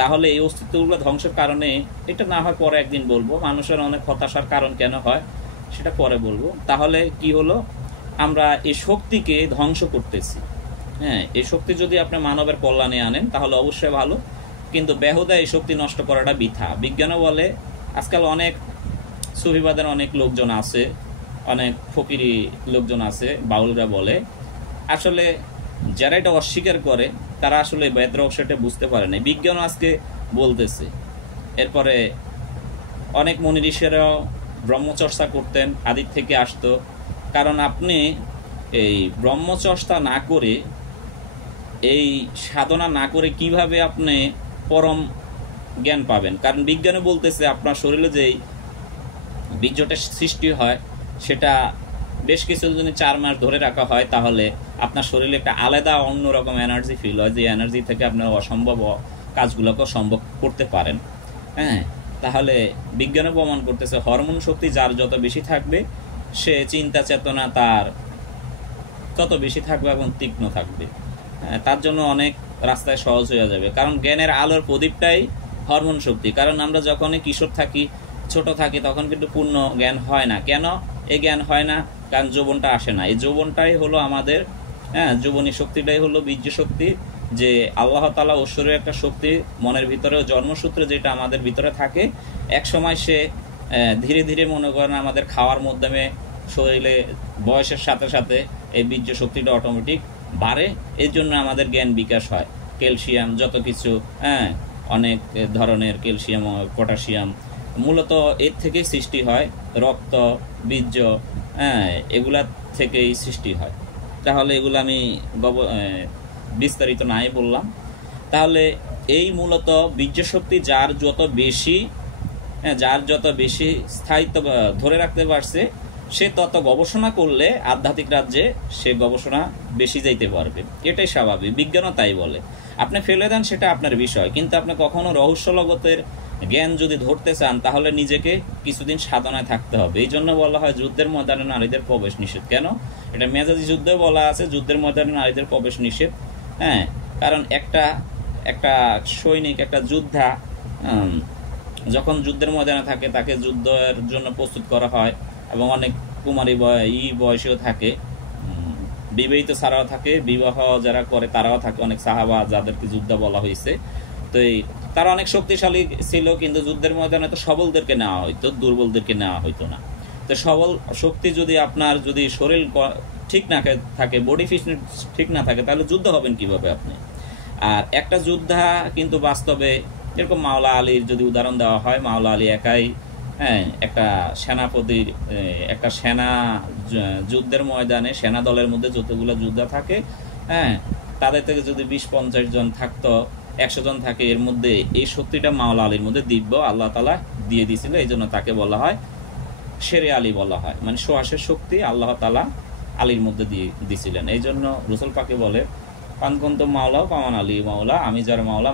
তাহলে এই অস্তিত্বগুলো ধ্বংসের কারণে, এটা না হয় পরে একদিন বলবো, মানুষের অনেক হতাশার কারণ কেন হয় সেটা পরে বলবো। তাহলে কি হলো, আমরা এই শক্তিকে ধ্বংস করতেছি। এই শক্তি যদি আপনি মানবের কল্যাণে আনেন তাহলে অবশ্যই ভালো, কিন্তু বেহুদা এই শক্তি নষ্ট করাটা বৃথা। বিজ্ঞানও বলে, আজকাল অনেক সুফিবাদের অনেক লোকজন আছে, অনেক ফকিরি লোকজন আছে, বাউলরা বলে, আসলে যারা এটা অস্বীকার করে তারা আসলে বেদ রহস্যটা বুঝতে পারে না। বিজ্ঞানও আজকে বলতেছে। এরপরে অনেক মুনি ঋষিরাও ব্রহ্মচর্চা করতেন, আদির থেকে আসতো। কারণ আপনি এই ব্রহ্মচর্চা না করে, এই সাধনা না করে কিভাবে আপনি পরম জ্ঞান পাবেন? কারণ বিজ্ঞানে বলতেছে আপনার শরীরে যেই বীর্যটা সৃষ্টি হয় সেটা বেশ কিছুদিন 4 মাস ধরে রাখা হয়, তাহলে আপনার শরীরে একটা আলাদা অন্যরকম এনার্জি ফিল হয়, যে এনার্জি থেকে আপনার অসম্ভব কাজগুলোকে সম্ভব করতে পারেন। তাহলে বিজ্ঞানে প্রমাণ করতেছে হরমোন শক্তি যার যত বেশি থাকবে, সে চিন্তা চেতনা তার তত বেশি থাকবে এবং তীক্ষ্ণ থাকবে। তার জন্য অনেক রাস্তায় সহজ হয়ে যাবে। কারণ জ্ঞানের আলোর প্রদীপটাই হরমোন শক্তি। কারণ আমরা যখনই কিশোর থাকি, ছোট থাকি, তখন কিন্তু পূর্ণ জ্ঞান হয় না। কেন এই জ্ঞান হয় না? কারণ যৌবনটা আসে না। এই যৌবনটাই হলো আমাদের, যৌবনী শক্তিটাই হলো বীর্য শক্তি, যে আল্লাহ তাআলা ঐশ্বরের একটা শক্তি মনের ভিতরে জন্মসূত্রে যেটা আমাদের ভিতরে থাকে। এক সময় সে ধীরে ধীরে মনে করেন আমাদের খাওয়ার মাধ্যমে শরীরে বয়সের সাথে সাথে এই বীর্য শক্তিটা অটোমেটিক বাড়ে। এই জন্য আমাদের জ্ঞান বিকাশ হয়। ক্যালসিয়াম যত কিছু, অনেক ধরনের ক্যালসিয়াম, পটাশিয়াম মূলত এর থেকেই সৃষ্টি হয়। রক্ত, বীর্য, এগুলা থেকেই সৃষ্টি হয়। তাহলে এগুলো আমি বিস্তারিত নাই বললাম। তাহলে এই মূলত বীর্য শক্তি যার যত বেশি স্থায়িত্ব ধরে রাখতে পারছে, সে তত গবেষণা করলে আধ্যাত্মিক রাজ্যে সে গবেষণা বেশি যাইতে পারবে। এটাই স্বাভাবিক, বিজ্ঞানও তাই বলে। আপনি ফেলে দেন সেটা আপনার বিষয়, কিন্তু আপনি কখনো রহস্য জগতের জ্ঞান যদি ধরতে চান তাহলে নিজেকে কিছুদিন সাধনায় থাকতে হবে। এই জন্য বলা হয় যুদ্ধের ময়দানে নারীদের প্রবেশ নিষেধ। কেন? এটা মেজাজি যুদ্ধে বলা আছে যুদ্ধের ময়দানে নারীদের প্রবেশ নিষেধ। কারণ একটা সৈনিক, একটা যোদ্ধা যখন যুদ্ধের ময়দানে থাকে তাকে যুদ্ধের জন্য প্রস্তুত করা হয়, এবং অনেক কুমারী বয়সেও থাকে, বিবাহিত ছাড়াও থাকে, বিবাহ যারা করে তারাও থাকে, অনেক সাহাবা যাদেরকে যোদ্ধা বলা হয়েছে। তো তারা অনেক শক্তিশালী ছিল, কিন্তু যুদ্ধের ময়দানে তো সবলদেরকে নেওয়া হইতো, দুর্বলদেরকে নেওয়া হইতো না। তো সবল শক্তি যদি আপনার যদি শরীর ঠিক না থাকে, বডি ফিটনেস ঠিক না থাকে, তাহলে যুদ্ধ হবেন কিভাবে আপনি? আর একটা যোদ্ধা কিন্তু বাস্তবে, যেরকম মাওলা আলীর যদি উদাহরণ দেওয়া হয়, মাওলা আলী একাই একটা সেনাপতির, একটা সেনা যুদ্ধের ময়দানে সেনা দলের মধ্যে যতগুলো যোদ্ধা থাকে, তাদের থেকে যদি 20-50 জন থাকতো, 100 জন থাকে, এর মধ্যে এই শক্তিটা মাওলা আলীর মধ্যে দিব্য আল্লাহ তাআলা দিয়ে দিয়েছিল। এই জন্য তাকে বলা হয় শেরে আলী বলা হয়, মানে সোহাসের শক্তি আল্লাহ তাআলা আলীর মধ্যে দিয়ে দিয়েছিলেন। এই জন্য রসুল পাকে বলে পানকন্ত মাওলা পামান আলী মাওলা, আমি যার মাওলা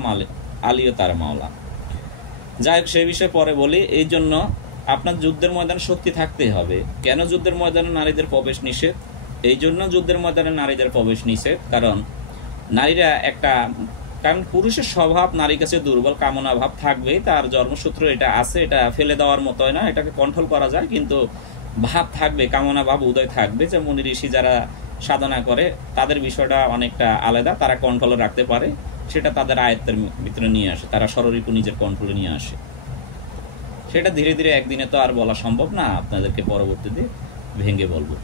আলীও তার মাওলা। যাই হোক, সেই বিষয়ে পরে বলি। এই জন্য আপনার যুদ্ধের ময়দানে শক্তি থাকতেই হবে। কেন যুদ্ধের ময়দানে নারীদের প্রবেশ নিষেধ? এই জন্য যুদ্ধের ময়দানে নারীদের প্রবেশ নিষেধ, কারণ নারীরা কারণ পুরুষের স্বভাব নারীর কাছে দুর্বল, কামনা ভাব থাকবেই, তার জন্মসূত্র এটা আছে, এটা ফেলে দেওয়ার মতো না, এটাকে কন্ট্রোল করা যায়, কিন্তু ভাব থাকবে, কামনা ভাব উদয় থাকবে। যে মুনি ঋষি যারা সাধনা করে তাদের বিষয়টা অনেকটা আলাদা, তারা কন্ট্রোলে রাখতে পারে, সেটা তাদের আয়ত্তের ভিতরে নিয়ে আসে, তারা ষড়রিপু নিজের কন্ট্রোলে নিয়ে আসে। সেটা ধীরে ধীরে একদিনে তো আর বলা সম্ভব না, আপনাদেরকে পরবর্তীতে ভেঙে বলবো।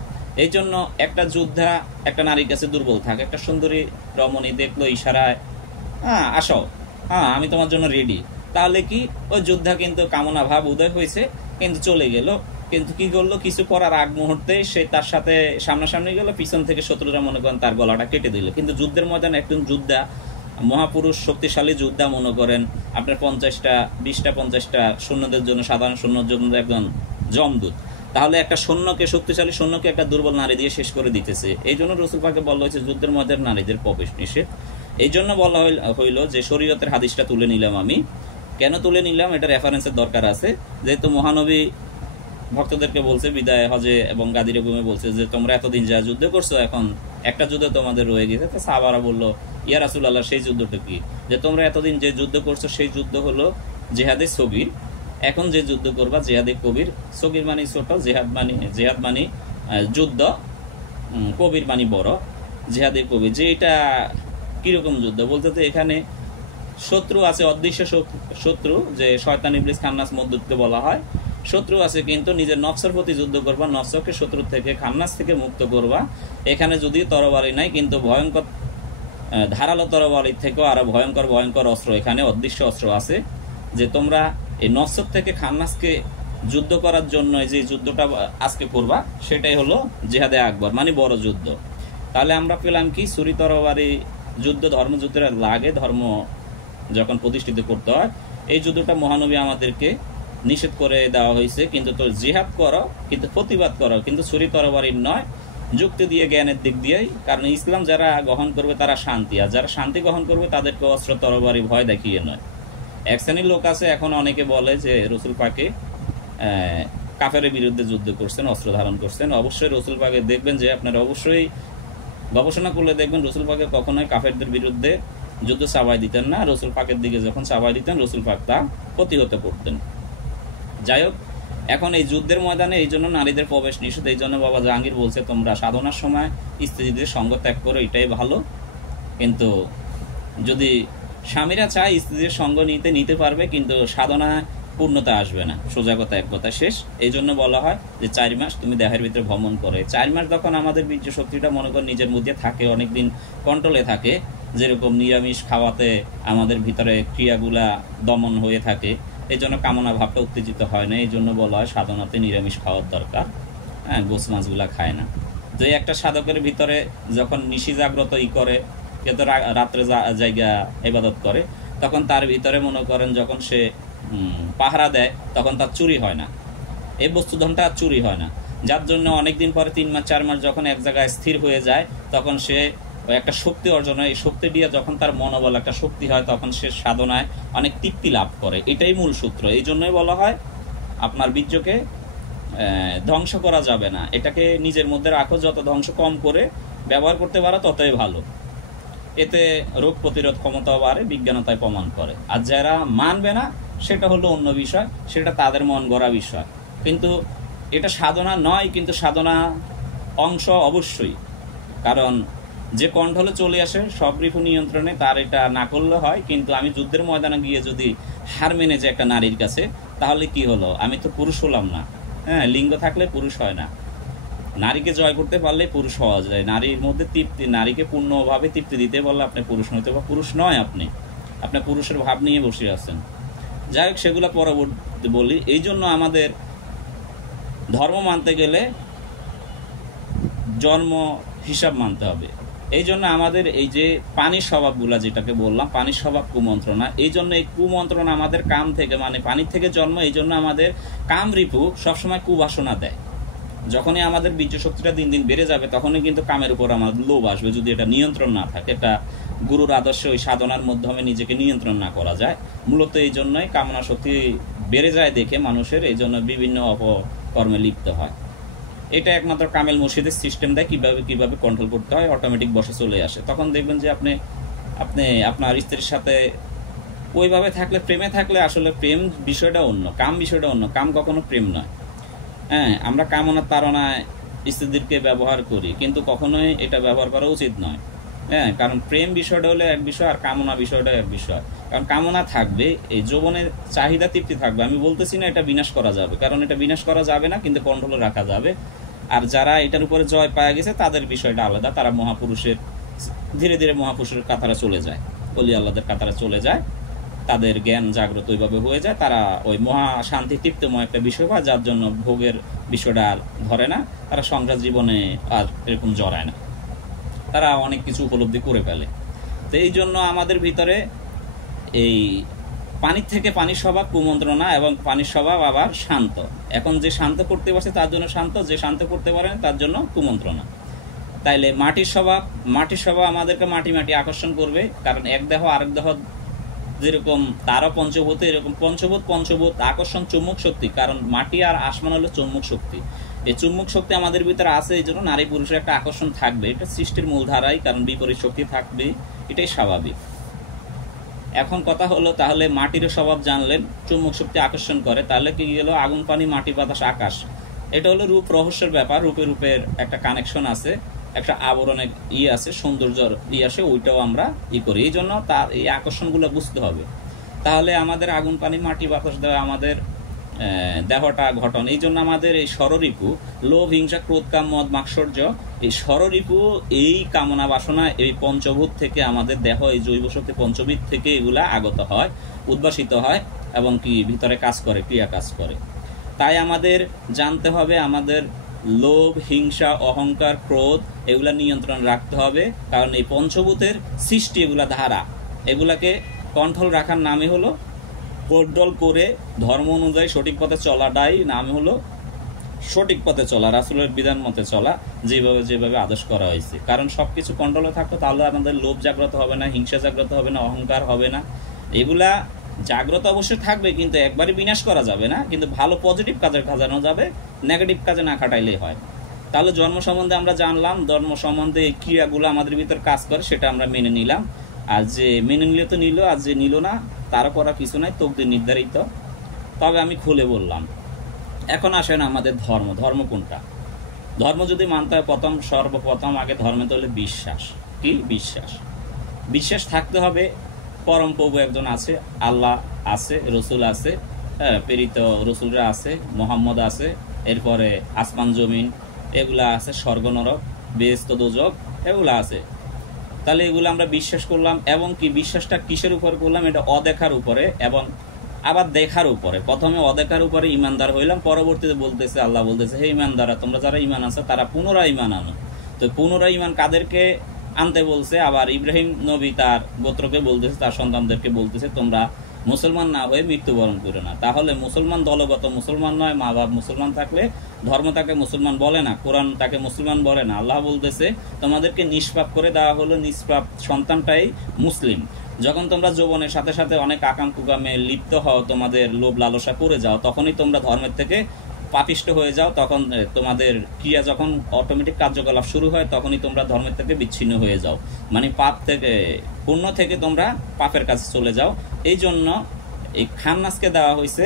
এই জন্য একটা যোদ্ধা একটা নারীর কাছে দুর্বল থাকে। একটা সুন্দরী রমণী দেখলো ইশারায়, আসো, আমি তোমার জন্য রেডি, তাহলে কি ওই যোদ্ধা কিন্তু কামনা ভাব উদয় হয়েছে, কিন্তু চলে গেল। কিন্তু কি করলো, কিছু করার আগ মুহূর্তে সে তার সাথে সামনাসামনি গেল, পিছন থেকে শত্রুরা মনে করেন তার গলাটা কেটে দিল। কিন্তু যুদ্ধের ময়দানে একজন যোদ্ধা, মহাপুরুষ শক্তিশালী যোদ্ধা, মনে করেন আপনার 50টা সৈন্যদের জন্য, সাধারণ সৈন্যের জন্য একজন যমদূত, তাহলে একটা সৈন্যকে, শক্তিশালী সৈন্যকে একটা দুর্বল নারী দিয়ে শেষ করে দিতেছে। এই জন্য রসুল পাকে বলা হয়েছে যুদ্ধের ময়দানে নারীদের প্রবেশ নিষেধ। এই জন্য বলা হইল যে শরীয়তের হাদিসটা তুলে নিলাম আমি। কেন তুলে নিলাম? এটা রেফারেন্সের দরকার আছে। যেহেতু মহানবী ভক্তদেরকে বলছে বিদায় হজে এবং গাদিরে ঘুমে বলছে যে তোমরা এতদিন যা যুদ্ধ করছো, এখন একটা যুদ্ধ তোমাদের রয়ে গেছে। তো সাহাবারা বললো, ইয়া রাসূলুল্লাহ, সেই যুদ্ধটা কি? যে তোমরা এতদিন যে যুদ্ধ করছো সেই যুদ্ধ হলো জিহাদে সগীর, এখন যে যুদ্ধ করবা জিহাদে কবির। সগীর মানে ছোট, জিহাদ মানে যুদ্ধ, কবির মানে বড়, জিহাদে কবির। যে এটা কিরকম যুদ্ধ বলতে, তো এখানে শত্রু আছে, অদৃশ্য শত্রু, যে শয়তান ইবলিস খান্নাস মদ্দুতকে বলা হয়। শত্রু আছে, কিন্তু নিজের নফসের প্রতি যুদ্ধ করবা, নফসকে শত্রু থেকে, খান্নাস থেকে মুক্ত করবা। এখানে যদি তরবারি নাই, কিন্তু ভয়ঙ্কর ধারালো তরবারির থেকেও আরো ভয়ঙ্কর অস্ত্র, এখানে অদৃশ্য অস্ত্র আছে। যে তোমরা এই নফস থেকে খান্নাসকে যুদ্ধ করার জন্য যে যুদ্ধটা আজকে করবা, সেটাই হলো জিহাদে আকবর, মানে বড় যুদ্ধ। তাহলে আমরা পেলাম কি, ছুরি তরবারি যুদ্ধ ধর্মযুদ্ধের লাগে, ধর্ম যখন প্রতিষ্ঠিত করতে হয়, এই যুদ্ধটা মহানবী আমাদেরকে নিষেধ করে দেওয়া হয়েছে। কিন্তু তো জিহাদ করো, কিন্তু প্রতিবাদ করো, কিন্তু ছুরি তরবারির নয়, যুক্তি দিয়ে, জ্ঞানের দিক দিয়েই। কারণ ইসলাম যারা গ্রহণ করবে তারা শান্তি, আর যারা শান্তি গ্রহণ করবে তাদেরকে অস্ত্র তরবারি ভয় দেখিয়ে নয়। এক শ্রেণীর লোক আছে, এখন অনেকে বলে যে রসুল পাকে কাফেরের বিরুদ্ধে যুদ্ধ করছেন, অস্ত্র ধারণ করছেন। অবশ্যই রসুল পাকে দেখবেন যে আপনারা অবশ্যই গবেষণা করলে দেখবেন রসুল পাকে কখনোই কাফেরদের বিরুদ্ধে যুদ্ধ চাপাই দিতেন না, রসুল পাকের দিকে যখন চাপাই দিতেন রসুল পাক তা প্রতিহত করতেন। যাই হোক, এখন এই যুদ্ধের ময়দানে এই জন্য নারীদের প্রবেশ নিষেধ। এই জন্য বাবা জাহাঙ্গীর বলছে তোমরা সাধনার সময় স্ত্রীদের সঙ্গ ত্যাগ করো, এটাই ভালো। কিন্তু যদি স্বামীরা চায় স্ত্রীদের সঙ্গ নিতে পারবে, কিন্তু সাধনা পূর্ণতা আসবে না, সোজা কথা এক কথা শেষ। এই জন্য বলা হয় যে 4 মাস তুমি দেহের ভিতরে ভ্রমণ করে। 4 মাস যখন আমাদের বীর্য শক্তিটা মনে কর নিজের মধ্যে থাকে, অনেকদিন কন্ট্রোলে থাকে, যেরকম নিরামিষ খাওয়াতে আমাদের ভিতরে ক্রিয়াগুলা দমন হয়ে থাকে, এই জন্য কামনা ভাবটা উত্তেজিত হয় না। এই জন্য বলা হয় সাধনাতে নিরামিষ খাওয়ার দরকার। হ্যাঁ, গোছ মাছগুলা খায় না। তো একটা সাধকের ভিতরে যখন নিশি জাগ্রত করে, কিন্তু রাত্রে জায়গা ইবাদত করে, তখন তার ভিতরে মনে করেন যখন সে পাহারা দেয় তখন তার চুরি হয় না, এই বস্তুধনটা আর চুরি হয় না। যার জন্য অনেকদিন পরে 3 মাস 4 মাস যখন এক জায়গায় স্থির হয়ে যায়, তখন সে একটা শক্তি অর্জন হয়। এই শক্তি দিয়ে যখন তার মনোবল একটা শক্তি হয়, তখন সে সাধনায় অনেক তৃপ্তি লাভ করে। এটাই মূল সূত্র। এই জন্যই বলা হয় আপনার বীর্যকে ধ্বংস করা যাবে না, এটাকে নিজের মধ্যে রাখো, যত ধ্বংস কম করে ব্যবহার করতে পারো ততই ভালো। এতে রোগ প্রতিরোধ ক্ষমতাও বাড়ে, বিজ্ঞানতায় প্রমাণ করে। আর যারা মানবে না সেটা হলো অন্য বিষয়, সেটা তাদের মন গড়া বিষয়। কিন্তু এটা সাধনা নয়, কিন্তু সাধনা অংশ অবশ্যই। কারণ যে কন্ট্রোলে চলে আসে সব রিপু নিয়ন্ত্রণে, তার এটা না করলে হয়। কিন্তু আমি যুদ্ধের ময়দানে গিয়ে যদি হার মেনে যে একটা নারীর কাছে, তাহলে কি হলো? আমি তো পুরুষ হলাম না। হ্যাঁ, লিঙ্গ থাকলে পুরুষ হয় না। নারীকে জয় করতে পারলে পুরুষ হওয়া যায়। নারীর মধ্যে তৃপ্তি, নারীকে পূর্ণভাবে তৃপ্তি দিতে পারলে আপনি পুরুষ নইতে বা পুরুষ নয়, আপনি পুরুষের ভাব নিয়ে বসে আছেন। যাই হোক, সেগুলো পরবর্তী বলি। এই জন্য আমাদের ধর্ম মানতে গেলে জন্ম হিসাব মানতে হবে। এই জন্য আমাদের এই যে পানির স্বভাবগুলা, যেটাকে বললাম পানির স্বভাব কুমন্ত্রণা, এই জন্য এই কুমন্ত্রণা আমাদের কাম থেকে, মানে পানির থেকে জন্ম। এই জন্য আমাদের কাম রিপু সবসময় কুবাসনা দেয়। যখনই আমাদের বীর্য শক্তিটা দিন দিন বেড়ে যাবে, তখনই কিন্তু কামের উপর আমাদের লোভ আসবে, যদি এটা নিয়ন্ত্রণ না থাকে। এটা গুরুর আদর্শে ওই সাধনার মাধ্যমে নিজেকে নিয়ন্ত্রণ না করা যায়। মূলত এই জন্যই কামনা শক্তি বেড়ে যায় দেখে মানুষের, এই জন্য বিভিন্ন অপকর্মে লিপ্ত হয়। এটা একমাত্র কামেল মুর্শিদের সিস্টেম দেয় কিভাবে কন্ট্রোল করতে হয়, অটোমেটিক বসে চলে আসে। তখন দেখবেন যে আপনি আপনার স্ত্রীর সাথে ওইভাবে থাকলে, প্রেমে থাকলে, আসলে প্রেম বিষয়টা অন্য, কাম বিষয়টা অন্য। কাম কখনো প্রেম নয়। হ্যাঁ, আমরা কামনার তাড়নায় স্ত্রীদেরকে ব্যবহার করি, কিন্তু কখনোই এটা ব্যবহার করা উচিত নয়। হ্যাঁ, কারণ প্রেম বিষয়টা হলো এক বিষয়, আর কামনা বিষয়টা এক বিষয়। কারণ কামনা থাকবে, এই যৌবনের চাহিদা তৃপ্তি থাকবে। আমি বলতেছি না এটা বিনাশ করা যাবে, কারণ এটা বিনাশ করা যাবে না, কিন্তু কন্ট্রোলে রাখা যাবে। আর যারা এটার উপরে জয় পাওয়া গেছে তাদের বিষয়টা আলাদা। তারা মহাপুরুষের, ধীরে ধীরে মহাপুরুষের কাতারে চলে যায়, অলি আল্লাহদের কাতারে চলে যায়, তাদের জ্ঞান জাগ্রত ওইভাবে হয়ে যায়। তারা ওই মহা শান্তি তৃপ্তময় একটা বিষয় পায়, যার জন্য ভোগের বিষয়টা আর ধরে না। তারা সংসার জীবনে আর এরকম জড়ায় না, তারা অনেক কিছু উপলব্ধি করে ফেলে। তো এই জন্য আমাদের ভিতরে এই পানির থেকে পানির স্বভাব কুমন্ত্রণা, এবং পানির স্বভাব আবার শান্ত। এখন যে শান্ত করতে পারছে তার জন্য শান্ত, যে শান্ত করতে পারে না তার জন্য কুমন্ত্রণা। তাইলে মাটির স্বভাব আমাদেরকে মাটি আকর্ষণ করবে, কারণ এক দেহ আরেক দেহ যেরকম তারও পঞ্চভূত, এরকম পঞ্চভূত আকর্ষণ চুম্বক শক্তি। কারণ মাটি আর আসমান হলো চুম্বক শক্তি। এই চুম্বক শক্তি আমাদের ভিতরে আছে, এই জন্য নারী পুরুষের একটা আকর্ষণ থাকবে। এটা সৃষ্টির মূল ধারাই, কারণ বিপরীত শক্তি থাকবে, এটাই স্বাভাবিক। এখন কথা হলো, তাহলে মাটির স্বভাব জানলেন, চুম্বক শক্তি আকর্ষণ করে, তাহলে কি গেল? আগুন, পানি, মাটি, বাতাস, আকাশ, এটা হলো রূপ রহস্যের ব্যাপার। রূপের একটা কানেকশন আছে, একটা আবরণের আছে, সৌন্দর্যর আছে, ওইটাও আমরা করি। এই জন্য তার এই আকর্ষণগুলো বুঝতে হবে। তাহলে আমাদের আগুন, পানি, মাটি, বাতাস দেওয়া আমাদের দেহটা গঠন। এই জন্য আমাদের এই ষড়রিপু, লোভ, হিংসা, ক্রোধ, কাম, মদ, মাৎসর্য, এই ষড়রিপু, এই কামনা বাসনা, এই পঞ্চভূত থেকে আমাদের দেহ, এই জৈব শক্তি পঞ্চভূত থেকে এগুলা আগত হয়, উদ্ভাসিত হয়, এবং কি ভিতরে কাজ করে, ক্রিয়া কাজ করে। তাই আমাদের জানতে হবে, আমাদের লোভ, হিংসা, অহংকার, ক্রোধ এগুলা নিয়ন্ত্রণ রাখতে হবে। কারণ এই পঞ্চভূতের সৃষ্টি, এগুলা ধারা, এগুলাকে কন্ট্রোল রাখার নামই হলো, কন্ট্রোল করে ধর্ম অনুযায়ী সঠিক পথে চলাটাই নাম হলো সঠিক পথে চলা, রাসূলের বিধান মতে চলা, যেভাবে আদেশ করা হয়েছে। কারণ সবকিছু কন্ট্রোলে থাকতো, তাহলে আমাদের লোভ জাগ্রত হবে না, হিংসা জাগ্রত হবে না, অহংকার হবে না। এগুলা জাগ্রত অবশ্যই থাকবে, কিন্তু একবারই বিনাশ করা যাবে না। কিন্তু ভালো পজিটিভ কাজে খাটানো যাবে, নেগেটিভ কাজে না খাটাইলেই হয়। তাহলে জন্ম সম্বন্ধে আমরা জানলাম, ধর্ম সম্বন্ধে এই ক্রিয়াগুলো আমাদের ভিতর কাজ করে, সেটা আমরা মেনে নিলাম। আর যে মেনে নিলে তো নিল, আর যে নিল না তারও করা কিছু নাই, তকদির নির্ধারিত। তবে আমি খুলে বললাম। এখন আসেন আমাদের ধর্ম, ধর্ম কোনটা? ধর্ম যদি মানতে হয় সর্বপ্রথম আগে ধর্মে তো হলে বিশ্বাস। কি বিশ্বাস? বিশ্বাস থাকতে হবে পরম প্রভু একজন আছে, আল্লাহ আছে, রসুল আছে, প্রেরিত রসুলরা আছে, মোহাম্মদ আছে, এরপরে আসমান জমিন এগুলা আছে, স্বর্গ নরক, বেহেশত দোজখ এগুলা আছে। তাহলে এগুলো আমরা বিশ্বাস করলাম। এবং কি বিশ্বাসটা কিসের উপর করলাম? এটা অদেখার উপরে এবং আবার দেখার উপরে। প্রথমে অদেখার উপরে ইমানদার হইলাম, পরবর্তীতে বলতেছে, আল্লাহ বলতেছে, হে ইমানদারা, তোমরা যারা ইমান আছে তারা পুনরায় ইমান আনো। তো পুনরায় ইমান কাদেরকে আনতে বলছে? আবার ইব্রাহিম নবী তার গোত্রকে বলতেছে, তার সন্তানদেরকে বলতেছে, তোমরা মুসলমান না হয়ে মৃত্যুবরণ করো না। তাহলে মুসলমান দলগত মুসলমান নয়, মা বাপ মুসলমান থাকলে ধর্ম তাকে মুসলমান বলে না, কোরআন তাকে মুসলমান বলে না। আল্লাহ বলতেছে তোমাদেরকে নিষ্পাপ করে দেওয়া হলো, নিষ্পাপ সন্তানটাই মুসলিম। যখন তোমরা যৌবনের সাথে সাথে অনেক আকাম কুকামে লিপ্ত হও, তোমাদের লোভ লালসা করে যাও, তখনই তোমরা ধর্মের থেকে পাপিষ্ট হয়ে যাও। তখন তোমাদের ক্রিয়া যখন অটোমেটিক কার্যকলাপ শুরু হয়, তখনই তোমরা ধর্মের থেকে বিচ্ছিন্ন হয়ে যাও, মানে পাপ থেকে, পুণ্য থেকে তোমরা পাপের কাছে চলে যাও। এই জন্য এই খান্নাসকে দেওয়া হয়েছে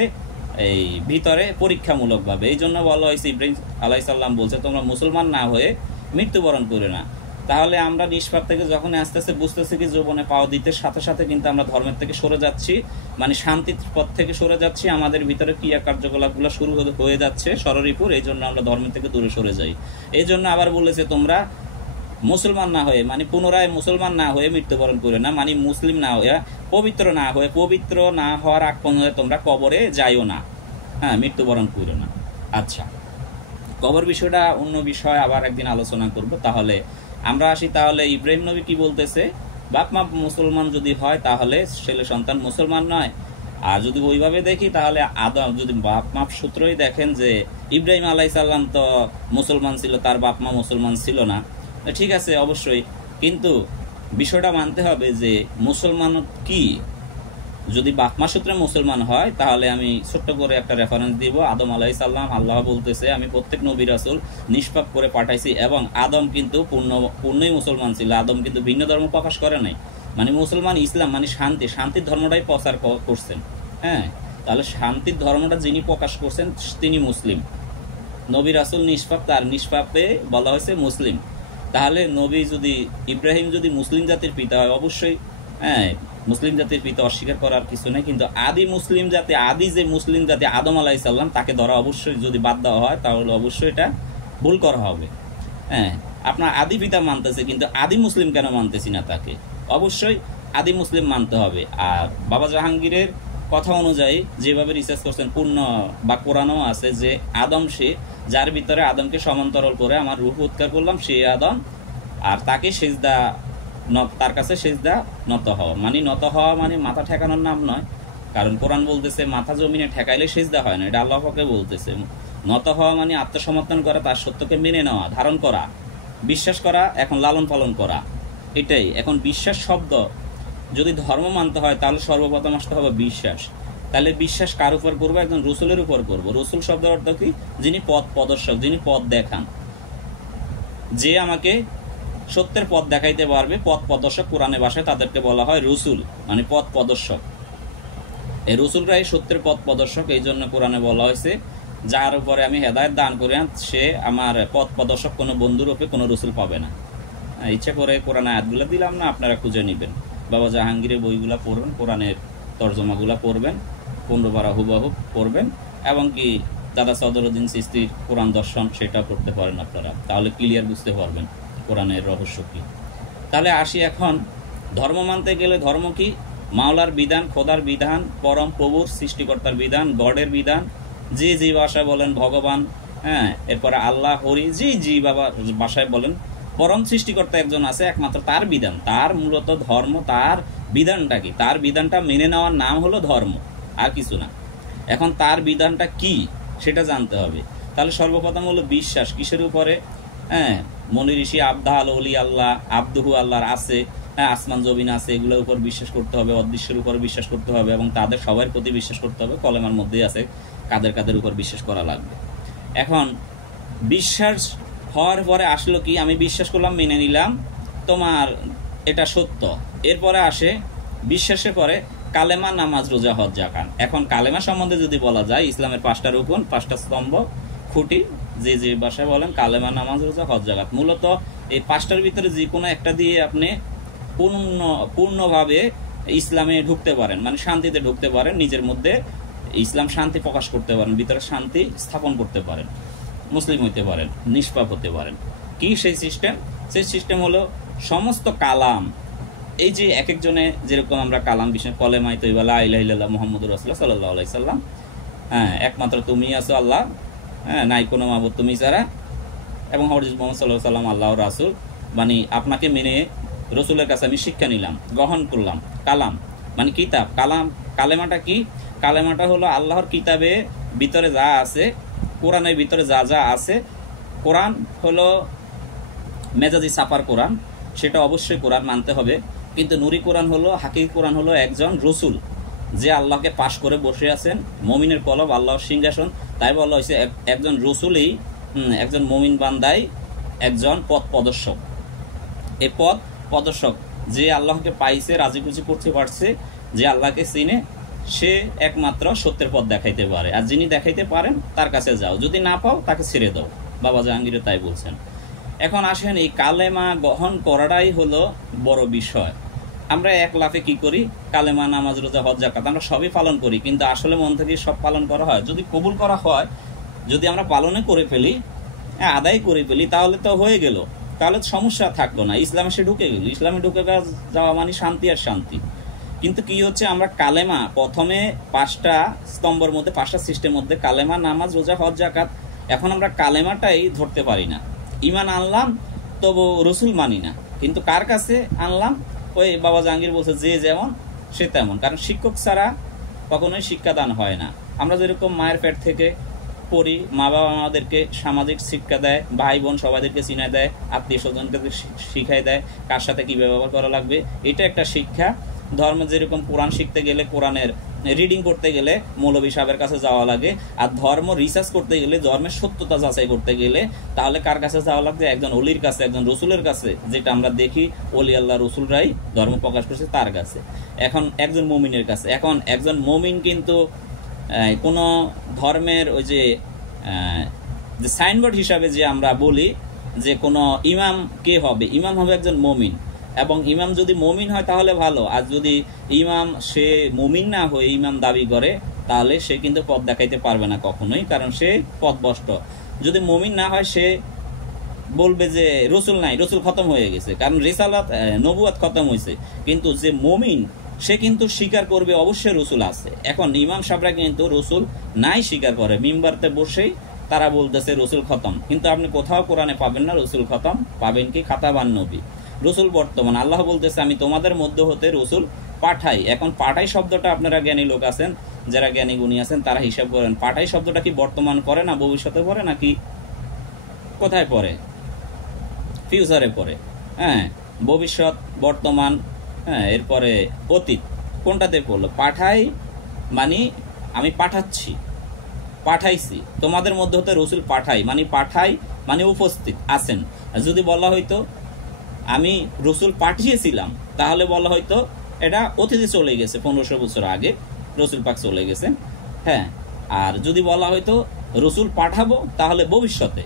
এই ভিতরে পরীক্ষামূলকভাবে। এই জন্য বলা হয়েছে, ইব্রাহিম আলাইহিস সালাম বলছে তোমরা মুসলমান না হয়ে মৃত্যুবরণ করে না। তাহলে আমরা নিষ্পাপ থেকে যখন আস্তে আস্তে বুঝতেছি কি যৌবনে পাওয়া দিতে সাথে সাথে কিন্তু আমরা ধর্মের থেকে সরে যাচ্ছি, মানে শান্তির পথ থেকে সরে যাচ্ছি, আমাদের ভিতরে ক্রিয়া কার্যকলাপগুলো শুরু হয়ে যাচ্ছে ষড়রিপুর। এই জন্য আমরা ধর্মের থেকে দূরে সরে যাই। এই জন্য আবার বলেছে তোমরা মুসলমান না হয়ে, মানে পুনরায় মুসলমান না হয়ে মৃত্যুবরণ করে না, মানে মুসলিম না হয়ে, পবিত্র না হয়ে, পবিত্র না হওয়ার আগ পর্যন্ত তোমরা কবরে যাইও না, হ্যাঁ, মৃত্যুবরণ করো না। আচ্ছা, কবর বিষয়টা অন্য বিষয়, আবার একদিন আলোচনা করব। তাহলে আমরা আসি, তাহলে ইব্রাহিম নবী কি বলতেছে? বাপ মা মুসলমান যদি হয় তাহলে ছেলে সন্তান মুসলমান নয়। আর যদি ওইভাবে দেখি তাহলে আদম, যদি বাপ মা সূত্রই দেখেন যে ইব্রাহিম আলাইহিস সালাম তো মুসলমান ছিল, তার বাপ মা মুসলমান ছিল না, ঠিক আছে অবশ্যই, কিন্তু বিষয়টা মানতে হবে যে মুসলমান কি। যদি বাপমা সূত্রে মুসলমান হয় তাহলে আমি ছোট্ট করে একটা রেফারেন্স দিব। আদম আলাইহিস সালাম, আল্লাহ বলতেছে আমি প্রত্যেক নবী রাসূল নিষ্পাপ করে পাঠাইছি, এবং আদম কিন্তু পূর্ণই মুসলমান ছিল। আদম কিন্তু ভিন্ন ধর্ম প্রকাশ করে নাই, মানে মুসলমান ইসলাম মানে শান্তির ধর্মটাই প্রচার করছেন। হ্যাঁ, তাহলে শান্তির ধর্মটা যিনি প্রকাশ করছেন তিনি মুসলিম। নবী রাসূল নিষ্পাপ, তার নিষ্পাপে বলা হয়েছে মুসলিম। তাহলে নবী যদি, ইব্রাহিম যদি মুসলিম জাতির পিতা হয়, অবশ্যই হ্যাঁ মুসলিম জাতির পিতা, অস্বীকার করার কিছু নেই। কিন্তু আদি মুসলিম জাতি, আদি যে মুসলিম জাতি আদম আলাইহিস সালাম, তাকে ধরা অবশ্যই, যদি বাদ দেওয়া হয় তাহলে অবশ্যই এটা ভুল করা হবে। হ্যাঁ, আপনার আদি পিতা মানতেছে, কিন্তু আদি মুসলিম কেন মানতেছি না তাকে? অবশ্যই আদি মুসলিম মানতে হবে। আর বাবা জাহাঙ্গীরের কথা অনুযায়ী যেভাবে রিসার্চ করছেন, পূর্ণ বা কোরআনও আছে যে আদম সে, যার ভিতরে আদমকে সমান্তরাল করে আমার রূহ উৎকার করলাম, সে আদম, আর তাকে সেজদা, তার কাছে সেজদা নত হওয়া, মানে নত হওয়া মানে মাথা ঠেকানোর নাম নয়, কারণ কোরআন বলতেছে মাথা জমিনে ঠেকাইলে সেজদা হয় না, এটা আল্লাহ পাকে বলতেছে। নত হওয়া মানে আত্মসমর্পণ করা, তার সত্যকে মেনে নেওয়া, ধারণ করা, বিশ্বাস করা, এখন লালন পালন করা, এটাই। এখন বিশ্বাস শব্দ যদি ধর্ম মানতে হয় তাহলে সর্বপ্রথম আসতে হবে বিশ্বাস। তাহলে বিশ্বাস কার উপর করবো? একজন রসুলের উপর করবো। রসুল শব্দের অর্থ কি? যিনি পথ প্রদর্শক, যিনি পথ দেখান, যে আমাকে সত্যের পথ দেখাইতে পারবে, পথ প্রদর্শক কোরআনে ভাষায় তাদেরকে বলা হয় রসুল, মানে পথ প্রদর্শক। এই রসুলরাই সত্যের পথ প্রদর্শক। এই জন্য কোরআনে বলা হয়েছে যার উপরে আমি হেদায়েত দান করি সে আমার পথ প্রদর্শক, কোনো বন্ধুরূপে কোনো রসুল পাবে না। ইচ্ছা করে কোরআন আয়াতগুলো দিলাম না, আপনারা খুঁজে নেবেন। বাবা জাহাঙ্গীরের বইগুলা পড়বেন, কোরআনের তর্জমাগুলা পড়বেন, 15 পারা হুবাহু পড়বেন, এবং কি দাদা সদরুদ্দিন চিশতির কোরআন দর্শন সেটা পড়তে পারেন আপনারা, তাহলে ক্লিয়ার বুঝতে পারবেন কোরআনের রহস্য কি। তাহলে আসি এখন, ধর্ম মানতে গেলে ধর্ম কি? মাওলার বিধান, খোদার বিধান, পরম প্রভুর সৃষ্টিকর্তার বিধান, গডের বিধান, যে যে ভাষায় বলেন ভগবান, হ্যাঁ, এরপরে আল্লাহ, হরি, যে বাবা ভাষায় বলেন, পরম সৃষ্টিকর্তা একজন আছে, একমাত্র তার বিধান, তার মূলত ধর্ম, তার বিধানটা কি? তার বিধানটা মেনে নেওয়ার নাম হলো ধর্ম, আর কিছু না। এখন তার বিধানটা কি সেটা জানতে হবে। তাহলে সর্বপ্রথম হলো বিশ্বাস। কিসের উপরে? হ্যাঁ, মনি ঋষি, আবদাল, অলি আল্লাহ, আব্দুহু আল্লাহর আছে, হ্যাঁ, আসমান জমিন আছে, এগুলোর উপর বিশ্বাস করতে হবে, অদৃশ্যের উপর বিশ্বাস করতে হবে, এবং তাদের সবার প্রতি বিশ্বাস করতে হবে। কলেমার মধ্যেই আছে কাদের কাদের উপর বিশ্বাস করা লাগবে। এখন বিশ্বাস হওয়ার পরে আসলো কি? আমি বিশ্বাস করলাম, মেনে নিলাম, তোমার এটা সত্য, এরপরে আসে বিশ্বাসের পরে কালেমা, নামাজ, রোজা, হজ, যাকাত। এখন কালেমা সম্বন্ধে যদি বলা যায়, ইসলামের 5টা রুকন, 5টা স্তম্ভ, খুঁটি, যে ভাষায় বলেন কালেমা, নামাজ, রোজা, হজ, যাকাত। মূলত এই 5টার ভিতরে যে কোনো একটা দিয়ে আপনি পূর্ণভাবে ইসলামে ঢুকতে পারেন, মানে শান্তিতে ঢুকতে পারেন, নিজের মধ্যে ইসলাম শান্তি প্রকাশ করতে পারেন, ভিতরে শান্তি স্থাপন করতে পারেন, মুসলিম হইতে পারেন, নিষ্পাপ হতে পারেন। কি সেই সিস্টেম? সেই সিস্টেম হলো সমস্ত কালাম, এই যে এক একজনে যেরকম আমরা কালাম বিষয় কলেমাই তৈবা লা ইলাহা ইল্লাল্লাহ মুহাম্মাদুর রাসূলুল্লাহ সাল্লাল্লাহু আলাইহি সাল্লাম, হ্যাঁ, একমাত্র তুমি আছো আল্লাহ, হ্যাঁ, নাই কোনো মাবুদ তুমি ছাড়া, এবং হযরত মুহাম্মদ সাল্লাল্লাহু আলাইহি সাল্লাম আল্লাহর রাসূল, মানে আপনাকে মেনে রসুলের কাছে আমি শিক্ষা নিলাম, গ্রহণ করলাম। কালাম মানে কিতাব। কালেমাটা কি? কালেমাটা হলো আল্লাহর কিতাবে ভিতরে যা আছে, কোরআনের ভিতরে যা যা আছে। কোরআন হলো মেজাজি ছাপার কোরআন, সেটা অবশ্যই কোরআন মানতে হবে, কিন্তু নুরি কোরআন হলো, হাকিকি কোরআন হলো একজন রসুল যে আল্লাহকে পাশ করে বসে আছেন, মমিনের কলব, আল্লাহর সিংহাসন। তাই বলা হয়েছে একজন রসুলই একজন মমিন বান্দাই একজন পথ প্রদর্শক। এই পথ প্রদর্শক যে আল্লাহকে পাইছে, রাজি খুশি করতে পারছে, যে আল্লাহকে চিনে, সে একমাত্র সত্যের পথ দেখাইতে পারে। আর যিনি দেখাইতে পারেন তার কাছে যাও, যদি না পাও তাকে ছেড়ে দাও। বাবা জাহাঙ্গীর তাই বলছেন। এখন আসেন, এই কালেমা গ্রহণ করাটাই হলো বড় বিষয়। আমরা এক লাফে কি করি? কালেমা, নামাজ, রোজা, হজ, যাকাত আমরা সবই পালন করি, কিন্তু আসলে মন থেকে সব পালন করা হয়? যদি কবুল করা হয়, যদি আমরা পালনে করে ফেলি, আদায় করে ফেলি, তাহলে তো হয়ে গেল, তাহলে সমস্যা থাকলো না, ইসলামে সে ঢুকে গেল। ইসলামে ঢুকে যাওয়া মানে শান্তি আর শান্তি। কিন্তু কি হচ্ছে, আমরা কালেমা প্রথমে 5টা স্তম্ভের মধ্যে, 5টা সিস্টেমের মধ্যে কালেমা, নামাজ, রোজা, হজ, যাকাত, এখন আমরা কালেমাটাই ধরতে পারি না। ঈমান আনলাম, তবু রসুল মানি না। কিন্তু কার কাছে আনলাম? ওই বাবা জাহাঙ্গীর বলছে যে যেমন সে তেমন, কারণ শিক্ষক ছাড়া কখনোই শিক্ষাদান হয় না। আমরা যেরকম মায়ের পেট থেকে পড়ি, মা বাবা আমাদেরকে সামাজিক শিক্ষা দেয়, ভাই বোন সবাইদেরকে চিনাই দেয়, আত্মীয় স্বজনকে শিখাই দেয় কার সাথে কি ব্যবহার করা লাগবে, এটা একটা শিক্ষা। ধর্ম যেরকম কোরআন শিখতে গেলে, কোরআনের রিডিং করতে গেলে মৌলভী সাহেবের কাছে যাওয়া লাগে, আর ধর্ম রিসার্চ করতে গেলে, ধর্মের সত্যতা যাচাই করতে গেলে, তাহলে কার কাছে যাওয়া লাগবে? একজন অলির কাছে, একজন রসুলের কাছে, যেটা আমরা দেখি অলি আল্লাহ রসুলরাই ধর্ম প্রকাশ করছে তার কাছে। এখন একজন মুমিনের কাছে। এখন একজন মুমিন কিন্তু কোনো ধর্মের ওই যে সাইনবোর্ড হিসাবে যে আমরা বলি যে কোনো ইমাম কে হবে, ইমাম হবে একজন মুমিন, এবং ইমাম যদি মুমিন হয় তাহলে ভালো, আর যদি ইমাম সে মুমিন না হয়ে ইমাম দাবি করে, তাহলে সে কিন্তু পথ দেখাইতে পারবে না কখনোই, কারণ সে পথভ্রষ্ট। যদি মুমিন না হয়, সে বলবে যে রসুল নাই, রসুল খতম হয়ে গেছে, কারণ রিসালাত নবুয়াত খতম হয়েছে। কিন্তু যে মুমিন, সে কিন্তু স্বীকার করবে অবশ্যই রসুল আছে। এখন ইমাম সাহেবরা কিন্তু রসুল নাই স্বীকার করে, মিম্বারতে বসেই তারা বলতেছে রসুল খতম, কিন্তু আপনি কোথাও কোরআনে পাবেন না রসুল খতম। পাবেন কি? খাতাবান নবী, রসুল বর্তমান। আল্লাহ বলতেছে আমি তোমাদের মধ্যে হতে রসুল পাঠাই। এখন পাঠাই শব্দটা, আপনারা জ্ঞানী লোক আছেন, যারা জ্ঞানী গুণী আছেন, তারা হিসাব করেন, পাঠাই শব্দটা কি বর্তমান পড়ে না ভবিষ্যতে পড়ে, নাকি কোথায় পড়ে? ফিউচারে পড়ে। হ্যাঁ, ভবিষ্যৎ, বর্তমান, হ্যাঁ, এরপরে অতীত, কোনটাতে পড়লো? পাঠাই মানে আমি পাঠাচ্ছি, পাঠাইছি, তোমাদের মধ্যে হতে রসুল পাঠাই, মানে পাঠাই মানে উপস্থিত আছেন। যদি বলা হইতো আমি রসুল পাঠিয়েছিলাম, তাহলে বলা হয়তো এটা অতীতে চলে গেছে, 1500 বছর আগে রসুল পাক চলে গেছে। হ্যাঁ, আর যদি বলা হয়তো রসুল পাঠাবো, তাহলে ভবিষ্যতে।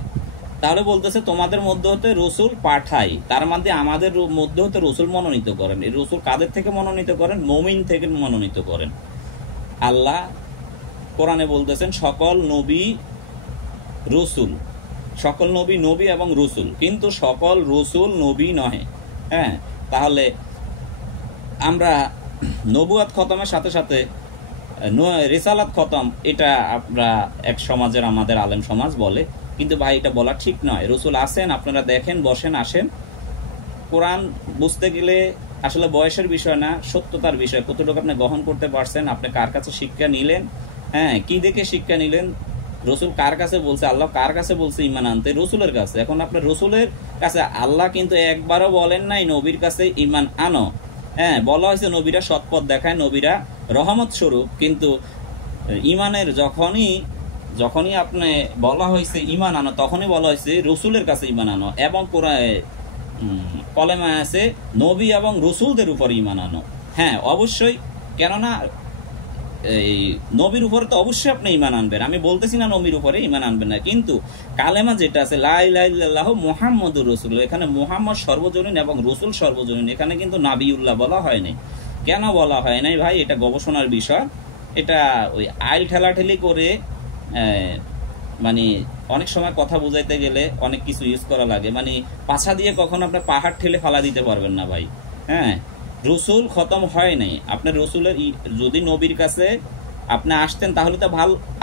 তাহলে বলতেছে তোমাদের মধ্যে হতে রসুল পাঠাই, তার মধ্যে আমাদের মধ্যে হতে রসুল মনোনীত করেন। এই রসুল কাদের থেকে মনোনীত করেন? মুমিন থেকে মনোনীত করেন। আল্লাহ কোরআনে বলতেছেন সকল নবী রসুল, সকল নবী নবী এবং রসুল, কিন্তু সকল রসুল নবী নহে। হ্যাঁ, তাহলে আমরা নবুয়াত খতমের সাথে সাথে রিসালাত খতম, এটা আমরা এক সমাজের, আমাদের আলেম সমাজ বলে, কিন্তু ভাই এটা বলা ঠিক নয়। রসুল আসেন, আপনারা দেখেন, বসেন, আসেন। কোরআন বুঝতে গেলে আসলে বয়সের বিষয় না, সত্যতার বিষয়। কতটুকু আপনি গ্রহণ করতে পারছেন, আপনি কার কাছে শিক্ষা নিলেন, হ্যাঁ, কি দেখে শিক্ষা নিলেন, রসুল কার কাছে বলছে, আল্লাহ কার কাছে বলছে ইমান আনতে? রসুলের কাছে। এখন আপনার রসুলের কাছে, আল্লাহ কিন্তু একবারও বলেন নাই নবীর কাছে ইমান আনো। হ্যাঁ, বলা হয়েছে নবীরা সৎপথ দেখায়, নবীরা রহমত স্বরূপ, কিন্তু ইমানের যখনই আপনি বলা হয়েছে ইমান আনো, তখনই বলা হয়েছে রসুলের কাছে ইমান আনো। এবং কলেমায় আছে নবী এবং রসুলদের উপর ঈমান আনো। হ্যাঁ অবশ্যই, কেননা এই নবীর উপরে তো অবশ্যই আপনি ঈমান আনবেন, আমি বলতেছি না নবীর উপরে ঈমান আনবেন না, কিন্তু কালেমা যেটা আছে লা ইলাহা ইল্লাল্লাহু মুহাম্মাদুর রাসূলুল্লাহ, এখানে মুহাম্মদ সর্বজনীন এবং রসুল সর্বজনীন, এখানে কিন্তু নাবিউল্লাহ বলা হয়নি। কেন বলা হয় নাই ভাই, এটা গবেষণার বিষয়। এটা ওই আইল ঠেলাঠেলি করে মানে অনেক সময় কথা বুঝাইতে গেলে অনেক কিছু ইউজ করা লাগে, মানে পাছা দিয়ে কখনো আপনার পাহাড় ঠেলে ফালা দিতে পারবেন না ভাই। হ্যাঁ, রসুল খতম হয় নাই। আপনার রসুলের যদি নবীর কাছে আপনি আসতেন তাহলে তো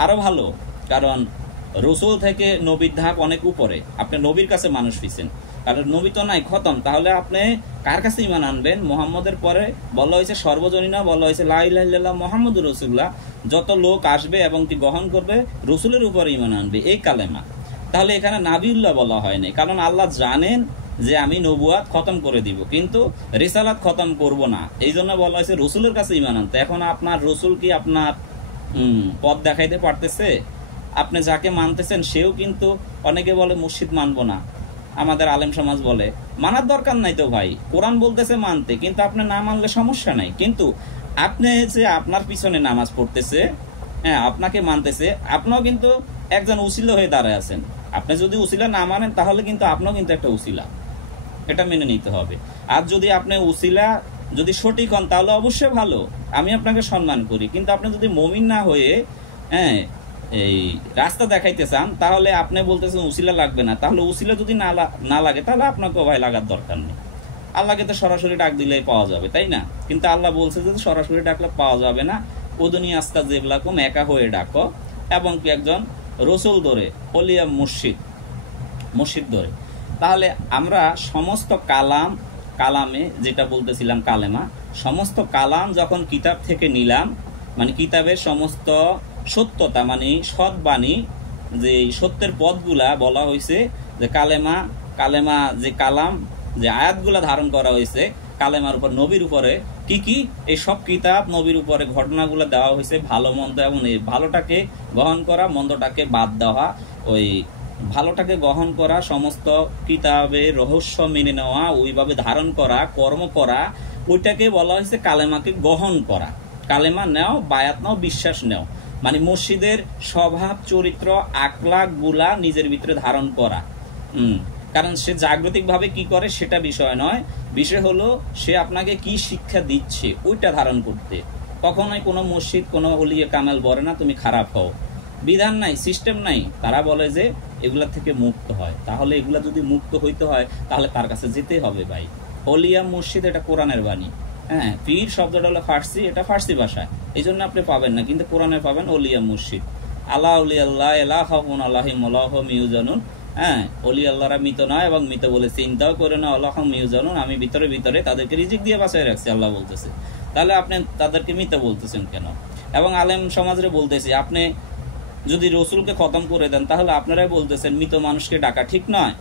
আরো ভালো, কারণ রসুল থেকে নবীর ধাপ অনেক উপরে, আপনি নবীর কাছে মানুষ হইছেন, কারণ নবী তো নাই, খতম। তাহলে আপনি কার কাছে ঈমান আনবেন? মুহাম্মদের পরে বলা হয়েছে সর্বজনীন, বলা হয়েছে লা ইলাহা ইল্লাল্লাহ মুহাম্মাদুর রাসূলুল্লাহ, যত লোক আসবে এবং কি গ্রহণ করবে রসুলের উপরে ঈমান আনবে, এই কালেমা। তাহলে এখানে নাবিউল্লাহ বলা হয় নাই, কারণ আল্লাহ জানেন যে আমি নবুয়াত খতম করে দিব, কিন্তু রিসালাত খতম করব না, এই জন্য বলা হয়েছে রসুলের কাছে ঈমান আনতে। এখন আপনার রসুল কি আপনার পথ দেখাইতে পারতেছে? আপনি যাকে মানতেছেন সেও কিন্তু, অনেকে বলে মুর্শিদ মানবো না, আমাদের আলেম সমাজ বলে মানার দরকার নাই তো ভাই, কোরআন বলতেছে মানতে, কিন্তু আপনি না মানলে সমস্যা নাই। কিন্তু আপনি যে আপনার পিছনে নামাজ পড়তেছে, হ্যাঁ আপনাকে মানতেছে, আপনিও কিন্তু একজন উসিলা হয়ে দাঁড়ায় আছেন। আপনি যদি উসিলা না মানেন তাহলে কিন্তু আপনিও কিন্তু একটা উসিলা, এটা মেনে নিতে হবে। আর যদি আপনি উসিলা যদি সঠিক হন তাহলে অবশ্যই ভালো, আমি আপনাকে সম্মান করি, কিন্তু আপনি যদি মুমিন না হয়ে হ্যাঁ এই রাস্তা দেখাইতে চান, তাহলে আপনি বলতেছেন উসিলা লাগবে না, তাহলে উসিলা যদি না লাগে তাহলে আপনাকে ভাই লাগার দরকার নেই। আল্লাহকে তো সরাসরি ডাক দিলেই পাওয়া যাবে, তাই না? কিন্তু আল্লাহ বলছে যে সরাসরি ডাকলে পাওয়া যাবে না, উদুনি আস্তাজিবলাকুম, একা হয়ে ডাকো, এবং কি একজন রসুল ধরে, ওলিয়া মুর্শিদ ধরে। তাহলে আমরা সমস্ত কালামে যেটা বলতেছিলাম কালেমা, সমস্ত কালাম যখন কিতাব থেকে নিলাম, মানে কিতাবের সমস্ত সত্যতা, মানে সৎবাণী, যে সত্যের পথগুলা বলা হয়েছে, যে কালেমা যে কালাম, যে আয়াতগুলা ধারণ করা হয়েছে কালেমার উপর, নবীর উপরে কি কি, এই সব কিতাব নবীর উপরে ঘটনাগুলো দেওয়া হয়েছে, ভালো মন্দ, এবং এই ভালোটাকে গ্রহণ করা, মন্দটাকে বাদ দেওয়া, ওই ভালোটাকে গ্রহণ করা, সমস্ত কিতাবের রহস্য মেনে নেওয়া, ওইভাবে ধারণ করা, কর্ম করা, ওইটাকে বলা হয়েছে কালেমাকে গ্রহণ করা। কালেমা নেও, বায়াত নাও, বিশ্বাস নেও, মানে মসজিদের স্বভাব চরিত্র আখলাক গুলা নিজের ভিতরে ধারণ করা। কারণ সে জাগতিক ভাবে কি করে সেটা বিষয় নয়, বিষয় হলো সে আপনাকে কি শিক্ষা দিচ্ছে ওইটা ধারণ করতে। কখনোই কোনো মসজিদ কোনো ওলিয়ে কামাল বলে না তুমি খারাপ হও, বিধান নাই, সিস্টেম নাই, তারা বলে যে এগুলা থেকে মুক্ত হয়। তাহলে এগুলা যদি মুক্ত হইতে হয় তাহলে তার কাছে যেতে হবে ভাই। ওলিয়া মসজিদ এটা কোরআনের বাণী, হ্যাঁ, পীর শব্দটা হলো ফার্সি, এটা ফার্সি ভাষায়, এই জন্য আপনি পাবেন না, কিন্তু কোরআনে পাবেন ওলিয়া মসজিদ। আল্লাহ উলি আল্লাহ এলা খাউফুন আলাইহিম ওয়া লা হুম ইহজানুন, হ্যাঁ, ওলি আল্লাহরা মৃত নয় এবং মৃত বলে চিন্তাও করে না, আল্লাহ হুম ইহজানুন, আমি ভিতরে ভিতরে তাদেরকে রিজিক দিয়ে বাঁচায় রাখছি, আল্লাহ বলতেছে। তাহলে আপনি তাদেরকে মৃত বলতেছেন কেন? এবং আলেম সমাজে বলতেছি, আপনি যদি রসুলকে খতম করে দেন তাহলে আপনারাই বলতেছেন মৃত মানুষকে ডাকা ঠিক নয়।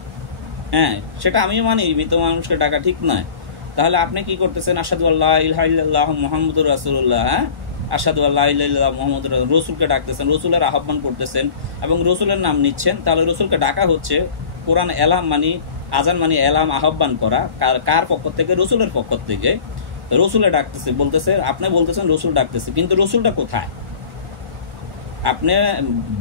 হ্যাঁ, সেটা আমিও মানি, মৃত মানুষকে ডাকা ঠিক নয়। তাহলে আপনি কি করতেছেন? আশহাদু আল্লা ইলাহা ইল্লাল্লাহু মুহাম্মাদুর রাসূলুল্লাহ, হ্যাঁ, আশহাদু আল্লা ইলাহা ইল্লাল্লাহু মুহাম্মাদুর রসুলকে ডাকতেছেন, রসুলের আহ্বান করতেছেন এবং রসুলের নাম নিচ্ছেন। তাহলে রসুলকে ডাকা হচ্ছে, কোরআন এলাম মানে আজান মানে এলাম, আহ্বান করা, কার পক্ষ থেকে? রসুলের পক্ষ থেকে। রসুলে ডাকতেছে, বলতেছে, আপনি বলতেছেন রসুল ডাকতেছে, কিন্তু রসুলটা কোথায়? আপনি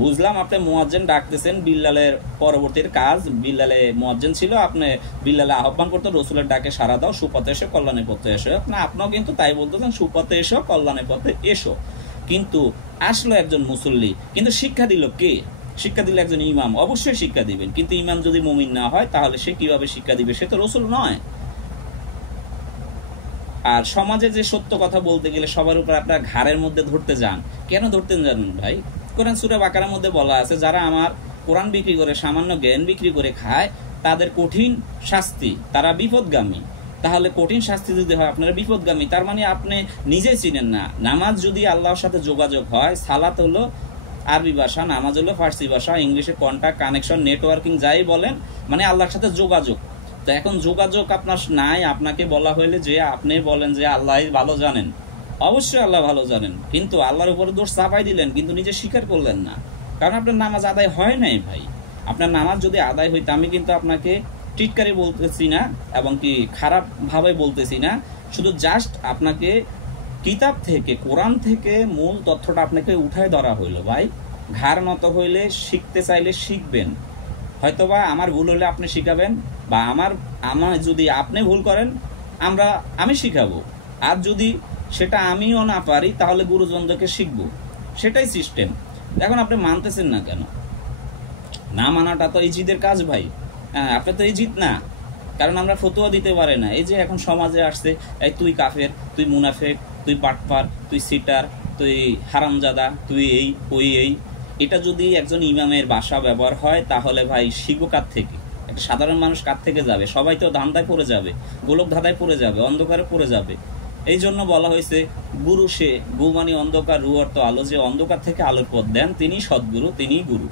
বুঝলাম আপনি মুয়াজ্জিন ডাকতেছেন, বিল্লালের পরবর্তীর কাজ, বিল্লালে মুয়াজ্জিন ছিল, আপনি বিল্লালে আহ্বান করতে, রসুলের ডাকে সারা দাও, সুপথে এসো, কল্যাণের পথে এসো। আপনিও কিন্তু তাই বলতেছেন, সুপথে এসো, কল্যাণের পথে এসো। কিন্তু আসলো একজন মুসল্লি, কিন্তু শিক্ষা দিল কে? শিক্ষা দিলে একজন ইমাম, অবশ্যই শিক্ষা দিবেন, কিন্তু ইমাম যদি মুমিন না হয় তাহলে সে কিভাবে শিক্ষা দিবে? সে তো রসুল নয়। আর সমাজে যে সত্য কথা বলতে গেলে সবার উপর আপনার ঘাড়ের মধ্যে ধরতে যান, কেন ধরতে জানেন ভাই? কোরআন সূরা বাকারার মধ্যে বলা আছে, যারা আমার কোরআন বিক্রি করে, সামান্য জ্ঞান বিক্রি করে খায়, তাদের কঠিন শাস্তি, তারা বিপদগামী। তাহলে কঠিন শাস্তি যদি হয় আপনারা বিপদগামী, তার মানে আপনি নিজে চিনেন না। নামাজ যদি আল্লাহর সাথে যোগাযোগ হয়, সালাত হলো আরবি ভাষা, নামাজ হলো ফার্সি ভাষা, ইংলিশে কন্টাক্ট, কানেকশন, নেটওয়ার্কিং যাই বলেন, মানে আল্লাহর সাথে যোগাযোগ। তো এখন যোগাযোগ আপনার নাই, আপনাকে বলা হইলে যে আপনি বলেন যে আল্লাহ ভালো জানেন, অবশ্যই আল্লাহ ভালো জানেন, কিন্তু আল্লাহর উপরে দোষ চাপাই দিলেন, কিন্তু নিজে স্বীকার করলেন না, কারণ আপনার নামাজ আদায় হয় নাই ভাই। আপনার নামাজ যদি আদায় হইতো আমি কিন্তু আপনাকে টিটকারি বলতেছি না এবং কি খারাপভাবে বলতেছি না, শুধু জাস্ট আপনাকে কিতাব থেকে, কোরআন থেকে মূল তথ্যটা আপনাকে উঠায় ধরা হইলো। ভাই ঘাড় নত হইলে শিখতে চাইলে শিখবেন, হয়তোবা আমার ভুল হলে আপনি শিখাবেন, বা আমার যদি আপনি ভুল করেন আমি শিখাবো, আর যদি সেটা আমিও না পারি তাহলে গুরুজনদেরকে শিখবো, সেটাই সিস্টেম। এখন আপনি মানতেছেন না কেন? না মানাটা তো এই জিদের কাজ ভাই। হ্যাঁ, আপনি তো এই জিদ না, কারণ আমরা ফতোয়া দিতে পারি না। এই যে এখন সমাজে আসছে, এই তুই কাফের, তুই মুনাফেক, তুই বাটপার, তুই সিটার, তুই হারামজাদা, তুই এই ওই এই, এটা যদি একজন ইমামের ভাষা ব্যবহার হয় তাহলে ভাই শিখবো কার থেকে? একটা সাধারণ মানুষ কার থেকে যাবে? সবাই তো ধান্দায় পড়ে যাবে, গোলক ধাঁধায় পড়ে যাবে, অন্ধকারে পড়ে যাবে। এই জন্য বলা হয়েছে গুরু সে, গু মানে অন্ধকার, রু অর্থ আলো, যে অন্ধকার থেকে আলোর পথ দেন তিনি সদ্গুরু, তিনি গুরু।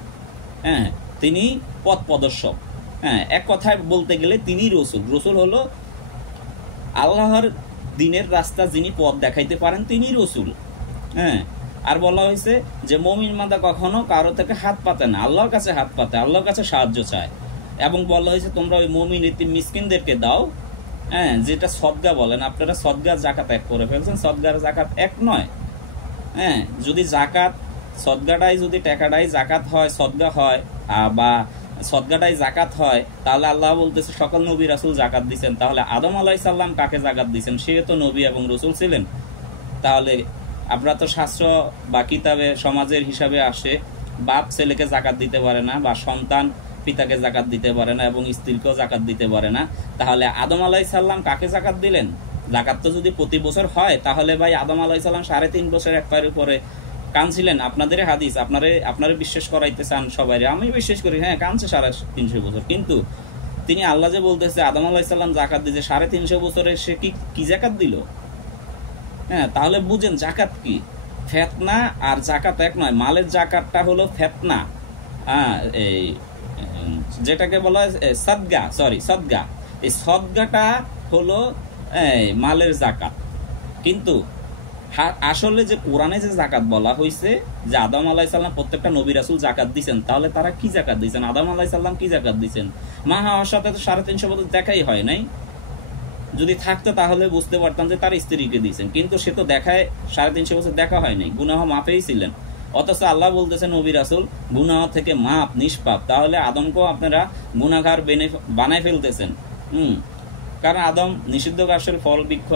হ্যাঁ, তিনি পথ প্রদর্শক। হ্যাঁ, এক কথায় বলতে গেলে তিনি রসুল। রসুল হলো আল্লাহর দিনের রাস্তা যিনি পথ দেখাইতে পারেন, তিনি রসুল। হ্যাঁ, আর বলা হয়েছে যে মুমিন বান্দা কখনো কারো থেকে হাত পাতে না, আল্লাহর কাছে হাত পাতে, আল্লাহর কাছে সাহায্য চায়। এবং বলা হয়েছে তোমরা ওই মুমিন ইতিম মিসকিনদেরকে দাও। হ্যাঁ, যেটা সদগা বলেন, আপনারা সদগা জাকাত এক করে ফেলছেন, সদগার জাকাত এক নয়। হ্যাঁ, যদি জাকাত সদগাটাই, যদি টাকাটাই জাকাত হয়, সদগা হয়, বা সদগাটাই জাকাত হয়, তাহলে আল্লাহ বলতেছে সকল নবী রাসূল জাকাত দিচ্ছেন। তাহলে আদম আলাইহিস সালাম কাকে জাকাত দিচ্ছেন? সে তো নবী এবং রসুল ছিলেন। তাহলে আমরা তো শাস্ত্র বা কিতাবে সমাজের হিসাবে আসে, বাপ ছেলেকে জাকাত দিতে পারে না, বা সন্তান পিতাকে জাকাত দিতে পারে না, এবং স্ত্রীকেও জাকাত দিতে পারে না। তাহলে আদম আলাইহিস সালাম কাকে জাকাত দিলেন? জাকাত তো যদি প্রতি বছর হয়, তাহলে ভাই আদম আলাইহিস সালাম 3.5 বছর এক পায়ের উপরে কানছিলেন। আপনাদের হাদিস, আপনারা বিশ্বাস করাইতে চান সবাই, আমি বিশ্বাস করি, হ্যাঁ কানছে 350 বছর, কিন্তু তিনি আল্লাহ যে বলতেছে আদম আলাইহিস সালাম জাকাত দিয়েছে 350 বছরে, সে কি জাকাত দিল? হ্যাঁ, তাহলে বুঝেন জাকাত কি। ফেতনা আর জাকাত এক নয়। মালের জাকাতটা হলো ফেতনা, এই যেটাকে বলা হয় সদগা, এই সদগাটা হলো মালের জাকাত। কিন্তু আসলে যে কোরআনে যে জাকাত বলা হয়েছে, যে আদম আলাইহিস সালাম প্রত্যেকটা নবী রাসূল জাকাত দিয়েছেন, তাহলে তারা কি জাকাত দিয়েছেন? আদম আলাইহিস সালাম কি জাকাত দিয়েছেন? মা হওয়ার সাথে তো 350 বছর দেখাই হয় নাই। যদি থাকতো তাহলে বুঝতে পারতাম যে তার স্ত্রীকে দিয়েছেন, কিন্তু সে তো দেখায় 350 বছর দেখা হয় নাই, গুনাহ মাপেই ছিলেন। অথচ আল্লাহ বলতেছে নবী রাসূল গুনাহ থেকে মাপ, নিষ্পাপ। তাহলে আদমকেও আপনারা গুনাহগার বানায় ফেলতেছেন। কারণ আদম নিষিদ্ধ গাছের ফল বৃক্ষ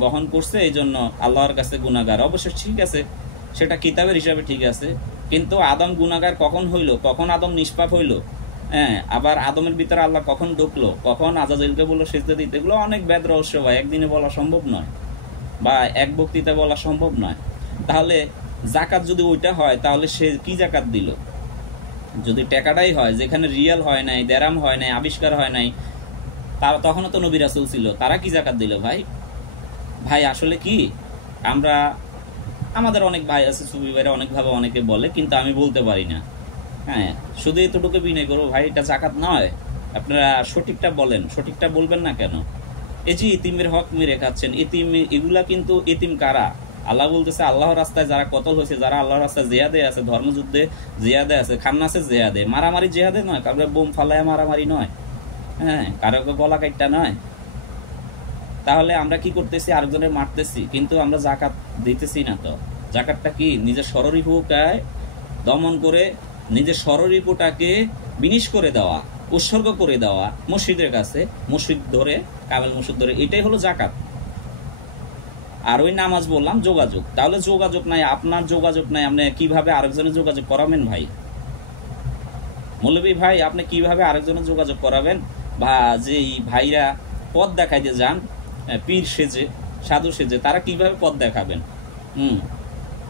গ্রহণ করছে, এই জন্য আল্লাহর কাছে গুনাহগার। অবশ্য ঠিক আছে, সেটা কিতাবের হিসাবে ঠিক আছে, কিন্তু আদম গুনাহগার কখন হইল? কখন আদম নিষ্পাপ হইল? হ্যাঁ, আবার আদমের ভিতরে আল্লাহ কখন ঢুকলো, কখন আজাজিলকে বললো সিজদা দিতে, এগুলো অনেক বেদ রহস্য ভাই, একদিনে বলা সম্ভব নয়, বা এক বক্তৃতায় বলা সম্ভব নয়। তাহলে জাকাত যদি ওইটা হয়, তাহলে সে কি জাকাত দিল? যদি টাকাটাই হয়, যেখানে রিয়াল হয় নাই, দেরাম হয় নাই, আবিষ্কার হয় নাই, তখনও তো নবী রাসূল ছিল, তারা কি জাকাত দিল? ভাই আসলে কি, আমাদের অনেক ভাই আছে, সুফি ভাইরা অনেকভাবে অনেকে বলে, কিন্তু আমি বলতে পারি না। হ্যাঁ, শুধু এতটুকু বিনয় করবো, ভাই এটা জাকাত নয়, আপনারা সঠিকটা বলেন। সঠিকটা বলবেন না কেন? এই যে ইতিমের হক মেরে খাচ্ছেন, এগুলা কিন্তু ইতিম কারা? আল্লাহ বলতেছে আল্লাহর রাস্তায় যারা কতল হয়েছে, যারা আল্লাহর রাস্তায় জেহাদে আছে, ধর্মযুদ্ধে জেহাদে আছে, খান্নাসে জেহাদে, মারামারি জেহাদে নয়, কারো বোম ফালায় মারামারি নয়, হ্যাঁ, কারো গলা কাটটা নয়। তাহলে আমরা কি করতেছি? আরেকজনের মারতেছি, কিন্তু আমরা জাকাত দিতেছি না। তো জাকাতটা কি? নিজের শরীরটাকে দমন করে, নিজের শরীরটাকে বিনিশ করে দেওয়া, উৎসর্গ করে দেওয়া মসজিদের কাছে, মসজিদ ধরে, কাবেল মসজিদ ধরে, এটাই হলো জাকাত। আর ওই নামাজ বললাম যোগাযোগ। তাহলে যোগাযোগ নাই, আপনার যোগাযোগ নাই, আপনি কিভাবে আরেকজনের যোগাযোগ করাবেন? ভাই মৌলবী ভাই, আপনি কিভাবে আরেকজনের যোগাযোগ করাবেন? বা যে ভাইরা পথ দেখাইতে যান, পীর সেজে, সাধু সেজে, তারা কিভাবে পথ দেখাবেন?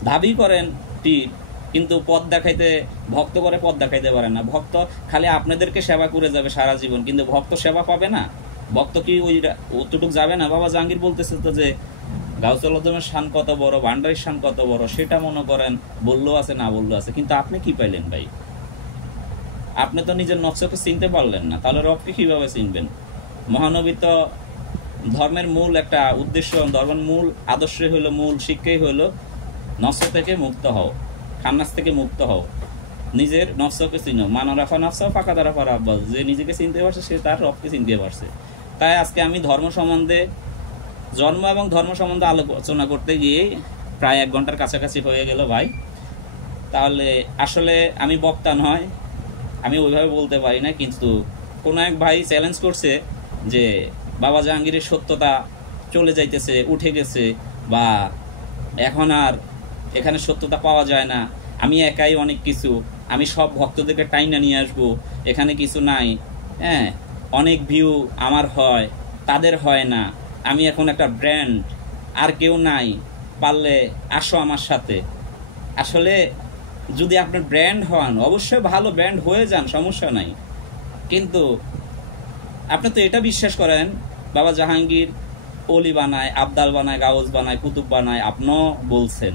দাবি করেন পীর, কিন্তু পথ দেখাইতে, ভক্ত করে পথ দেখাইতে পারে না। ভক্ত খালি আপনাদেরকে সেবা করে যাবে সারা জীবন, কিন্তু ভক্ত সেবা পাবে না। ভক্ত কি অতটুক যাবে না? বাবা জাহাঙ্গীর বলতেছে তো যে গাউসুল আজমের শান কত বড়, ভান্ডারির শান কত বড়, সেটা মনে করেন বললেও আছে, না বললেও আছে। কিন্তু আপনি কি পাইলেন ভাই? আপনি তো নিজের নকশাকে চিনতে পারলেন না, তাহলে রবকে কিভাবে চিনবেন? মহানবী তো ধর্মের মূল একটা উদ্দেশ্য, ধর্মের মূল আদর্শ হইলো, মূল শিক্ষাই হইলো নকশা থেকে মুক্ত হও, খান্নাস থেকে মুক্ত হও। নিজের নফসকে চিনো, মানরাফা নফসা ফাঁকা দারাফা রাব্বাস, যে নিজেকে চিনতে পারছে সে তার রবকে চিনতে পারছে। তাই আজকে আমি ধর্ম সম্বন্ধে, জন্ম এবং ধর্ম সম্বন্ধে আলোচনা করতে গিয়ে প্রায় 1 ঘন্টার কাছাকাছি হয়ে গেল ভাই। তাহলে আসলে আমি বক্তা নয়, আমি ওইভাবে বলতে পারি না, কিন্তু কোনো এক ভাই চ্যালেঞ্জ করছে যে বাবা জাহাঙ্গীরের সত্যতা চলে যাইতেছে, উঠে গেছে, বা এখন আর এখানে সত্যতা পাওয়া যায় না, আমি একাই অনেক কিছু, আমি সব ভক্তদেরকে টাইনা নিয়ে আসবো, এখানে কিছু নাই, হ্যাঁ অনেক ভিউ আমার হয়, তাদের হয় না, আমি এখন একটা ব্র্যান্ড, আর কেউ নাই, পারলে আসো আমার সাথে। আসলে যদি আপনার ব্র্যান্ড হন, অবশ্যই ভালো ব্র্যান্ড হয়ে যান, সমস্যা নাই, কিন্তু আপনি তো এটা বিশ্বাস করেন বাবা জাহাঙ্গীর অলি বানায়, আবদাল বানায়, গাউজ বানায়, কুতুব বানায়, আপনিও বলছেন,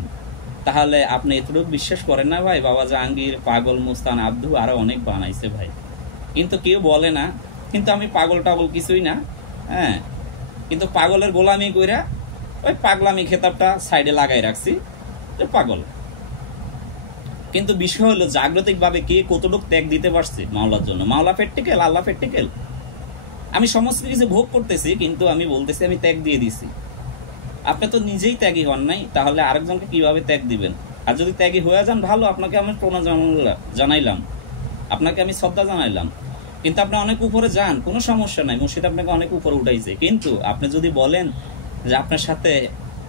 তাহলে আপনি এতটুকু বিশ্বাস করেন না ভাই বাবা জাহাঙ্গীর, পাগল, মুস্তান, আব্দু আরো অনেক বানাইছে ভাই, কিন্তু কেউ বলে না। কিন্তু আমি পাগল টাগল কিছুই না, হ্যাঁ, কিন্তু পাগলের গোলামি কইরা ওই পাগলামি খেতাবটা সাইডে লাগাই রাখছি, পাগল। কিন্তু বিষয় হলো জাগতিক ভাবে কে কতটুকু ত্যাগ দিতে পারছে মাওলার জন্য। মাওলা প্র্যাকটিক্যাল, আল্লাহ প্র্যাকটিক্যাল। আমি সমস্ত কিছু ভোগ করতেছি, কিন্তু আমি বলতেছি আমি ত্যাগ দিয়ে দিছি। আপনি তো নিজেই ত্যাগী হন নাই, তাহলে আরেকজনকে কিভাবে ত্যাগ দিবেন? আর যদি ত্যাগী হয়ে যান ভালো, আপনাকে আমি প্রণাম জানাইলাম, আপনাকে আমি শ্রদ্ধা জানাইলাম, কিন্তু আপনি অনেক উপরে যান, কোনো সমস্যা নাই, মুর্শিদ আপনাকে অনেক উপরে উঠাইছে। কিন্তু আপনি যদি বলেন যে আপনার সাথে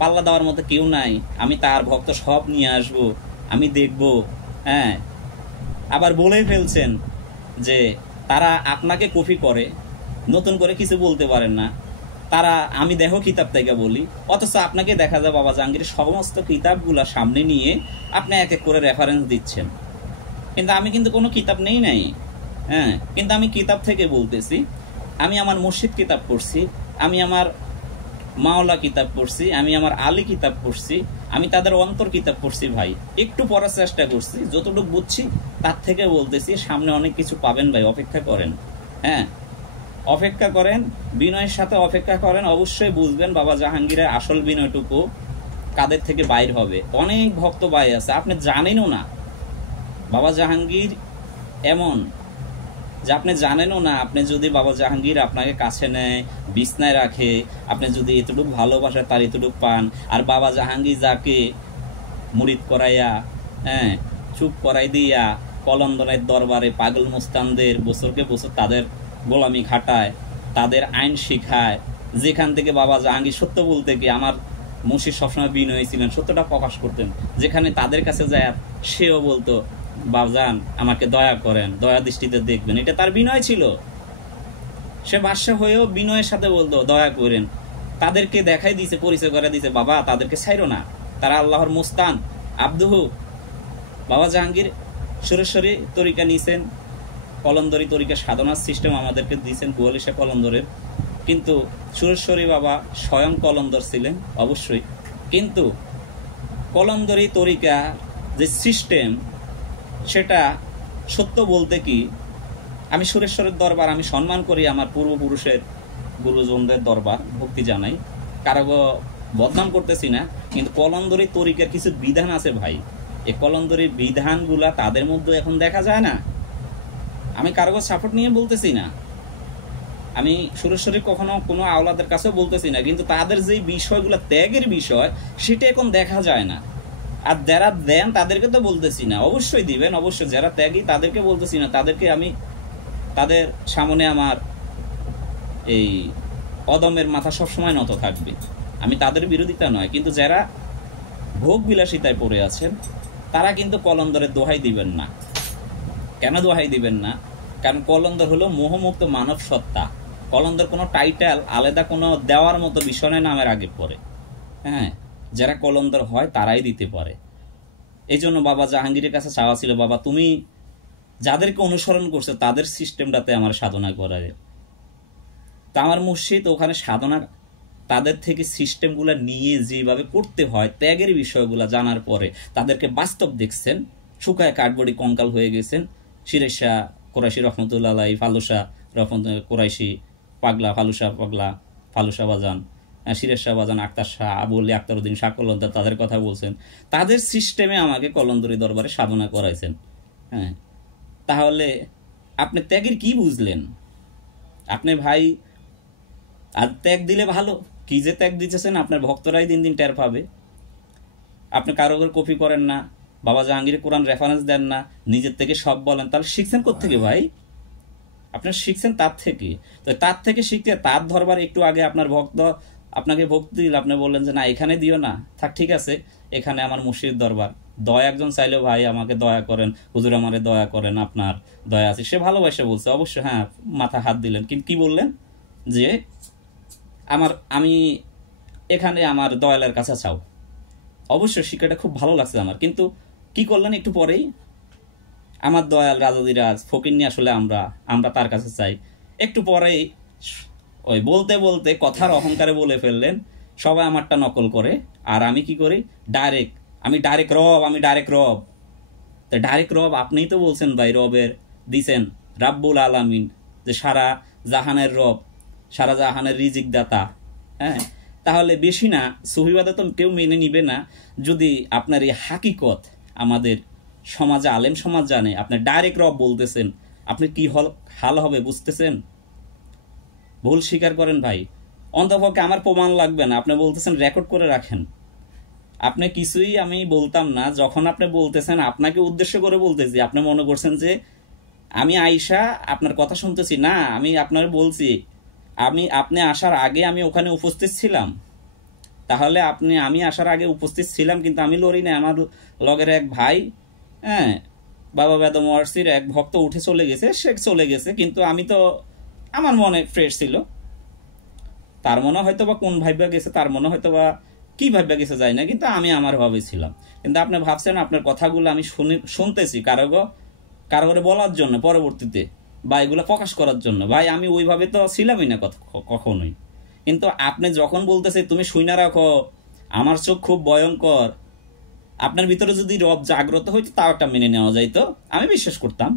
পাল্লা দেওয়ার মতো কেউ নাই, আমি তার ভক্ত সব নিয়ে আসব, আমি দেখব, হ্যাঁ, আবার বলেই ফেলছেন যে তারা আপনাকে কপি করে, নতুন করে কিছু বলতে পারেন না তারা, আমি দেখো কিতাব থেকে বলি, অথচ আপনাকে দেখা যায় বাবা জাহাঙ্গীরের সমস্ত কিতাবগুলা সামনে নিয়ে আপনি এক এক করে রেফারেন্স দিচ্ছেন, কিন্তু আমি কিন্তু কোনো কিতাব নেই নাই, হ্যাঁ, কিন্তু আমি কিতাব থেকে বলতেছি, আমি আমার মুর্শিদ কিতাব পড়ছি, আমি আমার মাওলা কিতাব পড়ছি, আমি আমার আলী কিতাব পড়ছি, আমি তাদের অন্তর কিতাব পড়ছি ভাই, একটু পড়ার চেষ্টা করছি, যতটুকু বুঝছি তার থেকে বলতেছি, সামনে অনেক কিছু পাবেন ভাই, অপেক্ষা করেন, হ্যাঁ অপেক্ষা করেন, বিনয়ের সাথে অপেক্ষা করেন, অবশ্যই বুঝবেন বাবা জাহাঙ্গীরের আসল বিনয়টুকু কাদের থেকে বাইর হবে। অনেক ভক্ত ভাই আছে আপনি জানেনও না, বাবা জাহাঙ্গীর এমন যে আপনি জানেনও না। আপনি যদি বাবা জাহাঙ্গীর আপনাকে কাছে নেয়, বিছনায় রাখে, আপনি যদি এতটুকু ভালোবাসা তার এতটুকু পান, আর বাবা জাহাঙ্গীর যাকে মুরিদ করাইয়া, হ্যাঁ চুপ করাই দিয়া কলন্দরের দরবারে পাগল মুস্তানদের বছরকে বছর তাদের গোলামি খাটায়, তাদের আইন শিখায়, যেখান থেকে বাবা জাহাঙ্গীর সত্য বলতে কি, আমার মুর্শিদ সবসময় বিনয়ী ছিলেন, সত্যটা প্রকাশ করতেন, যেখানে তাদের কাছে যায় সেও বলতো বাবজান আমাকে দয়া করেন, দয়া দৃষ্টিতে দেখবেন, এটা তার বিনয় ছিল। সে বাদশা হয়েও বিনয়ের সাথে বলতো দয়া করেন, তাদেরকে দেখাই দিছে, পরিচয় করে দিছে, বাবা তাদেরকে ছাইরো না, তারা আল্লাহর মুস্তান আব্দুহু। বাবা জাহাঙ্গীর সুরেশ্বরী তরিকা নিছেন, কলন্দরি তরিকা সাধনার সিস্টেম আমাদেরকে দিয়েছেন বুয়ালিশা কলন্দরের, কিন্তু সুরেশ্বরী বাবা স্বয়ং কলন্দর ছিলেন অবশ্যই, কিন্তু কলন্দরি তরিকা যে সিস্টেম সেটা সত্য বলতে কি, আমি সুরেশ্বরের দরবার আমি সম্মান করি, আমার পূর্বপুরুষের গুরুজনদের দরবার ভক্তি জানাই, কারো বদনাম করতেছি না, কিন্তু কলন্দরি তরিকার কিছু বিধান আছে ভাই, এই কলন্দরির বিধানগুলা তাদের মধ্যে এখন দেখা যায় না। আমি কারো সাপোর্ট নিয়ে বলতেছি না, আমি সুরেশ্বরী কখনো কোনো আওলাদের কাছেও বলতেছি না, কিন্তু তাদের যে বিষয়গুলো ত্যাগের বিষয় সেটা এখন দেখা যায় না। আর যারা দেন তাদেরকে তো বলতেছি না, অবশ্যই দিবেন, অবশ্যই যারা ত্যাগী তাদেরকে বলতেছি না, তাদেরকে আমি তাদের সামনে আমার এই অদমের মাথা সবসময় নত থাকবে, আমি তাদের বিরোধিতা নয়, কিন্তু যারা ভোগ বিলাসিতায় পড়ে আছেন তারা কিন্তু কলন্দরের দোহাই দিবেন না। কেন দোহাই দিবেন না? কারণ কলন্দর হলো মোহমুক্ত মানব সত্তা, কলন্দর কোনো টাইটেল আলাদা কোনো দেওয়ার মতো বিষয় নয়, নামের আগে পড়ে, হ্যাঁ যারা কলন্দর হয় তারাই দিতে পারে। এই জন্য বাবা জাহাঙ্গীরের কাছে চাওয়া ছিল, বাবা তুমি যাদেরকে অনুসরণ করছো তাদের সিস্টেমটাতে আমার সাধনা করাবে। তা আমার মুর্শিদ ওখানে সাধনা তাদের থেকে সিস্টেমগুলো নিয়ে যেভাবে করতে হয়, ত্যাগের বিষয়গুলো জানার পরে তাদেরকে বাস্তব দেখছেন, শুকায় কাঠবড়ি কঙ্কাল হয়ে গেছেন। সিরাজ শাহ কোরাইশি রহমতুল্লাহ আলাই, ফালুসা কোরাইশি পাগলা, ফালুসা বাজান, সিরাজ শাহ বাজান, আক্তার শাহ, আবুল আক্তারউদ্দিন শাহ কলন্দর, তাদের কথা বলছেন, তাদের সিস্টেমে আমাকে কলন্দরি দরবারে সাধনা করাইছেন। হ্যাঁ, তাহলে আপনি ত্যাগের কি বুঝলেন? আপনি ভাই আর ত্যাগ দিলে ভালো, কি যে ত্যাগ দিতেছেন আপনার ভক্তরাই দিন দিন টের পাবে। আপনি কারো করে কপি করেন না, বাবা জাহাঙ্গীরের কোরআন রেফারেন্স দেন না, নিজের থেকে সব বলেন, তাহলে শিখছেন কোত্থেকে ভাই? আপনার শিখছেন তার থেকে। তো তার থেকে শিখতে তার ধরবার একটু আগে আপনার ভক্ত আপনাকে ভক্তি দিল, আপনি বললেন যে না এখানে দিও না, থাক ঠিক আছে, এখানে আমার মুর্শিদ দরবার। দয়া একজন চাইলেও ভাই আমাকে দয়া করেন, হুজুর আমারে দয়া করেন, আপনার দয়া আছে, সে ভালোবাসে বলছে অবশ্যই, হ্যাঁ মাথা হাত দিলেন, কিন্তু কি বললেন যে আমি এখানে আমার দয়ালের কাছে চাও। অবশ্যই শিক্ষাটা খুব ভালো লাগছে আমার, কিন্তু কি করলেন একটু পরেই আমার দয়াল রাজাদিরাজ ফকির নিয়ে আসলে আমরা তার কাছে চাই। একটু পরেই ওই বলতে বলতে কথার অহংকারে বলে ফেললেন সবাই আমারটা নকল করে, আর আমি কি করি আমি ডাইরেক্ট রব। তো ডাইরেক্ট রব আপনিই তো বলছেন ভাই, রবের দিছেন রাব্বুল আলামিন, যে সারা জাহানের রব, সারা জাহানের রিজিক দাতা। হ্যাঁ, তাহলে বেশি না সুফিবাদে তো কেউ মেনে নিবে না যদি আপনার এই হাকিকত আমাদের সমাজে আলেম সমাজ জানে। আপনি ডাইরেক্ট রব বলতেছেন, আপনি কি হাল হবে বুঝতেছেন? ভুল স্বীকার করেন ভাই, অন্তপক্ষে আমার প্রমাণ লাগবে না, আপনি বলতেছেন রেকর্ড করে রাখেন। আপনি কিছুই আমি বলতাম না, যখন আপনি বলতেছেন আপনাকে উদ্দেশ্য করে বলতেছি, আপনি মনে করছেন যে আমি আইসা আপনার কথা শুনতেছি না। আমি আপনার বলছি আপনি আসার আগে আমি ওখানে উপস্থিত ছিলাম, তাহলে আমি আসার আগে উপস্থিত ছিলাম, কিন্তু আমি লড়ি না। আমার লগের এক ভাই, হ্যাঁ বাবা বেদম ওয়ার্সির এক ভক্ত উঠে চলে গেছে, সে চলে গেছে, কিন্তু আমি তো আমার মনে ফ্রেশ ছিল, তার মনে হয়তো বা কোন ভাইবা গেছে, তার মনে হয়তো বা কি ভাইবা গেছে যায় না, কিন্তু আমি আমার ভাবে ছিলাম। কিন্তু আপনি ভাবছেন আপনার কথাগুলো আমি শুনতেছি কারো করে বলার জন্য পরবর্তীতে, বা এগুলো প্রকাশ করার জন্য। ভাই আমি ওইভাবে তো ছিলামই না কখনোই। কিন্তু আপনি যখন বলতেছে তুমি শুইনা রাখো, আমার চোখ খুব ভয়ঙ্কর, আপনার ভিতরে যদি রব জাগ্রত হইতো তাও একটা মেনে নেওয়া যাইতো, আমি বিশ্বাস করতাম।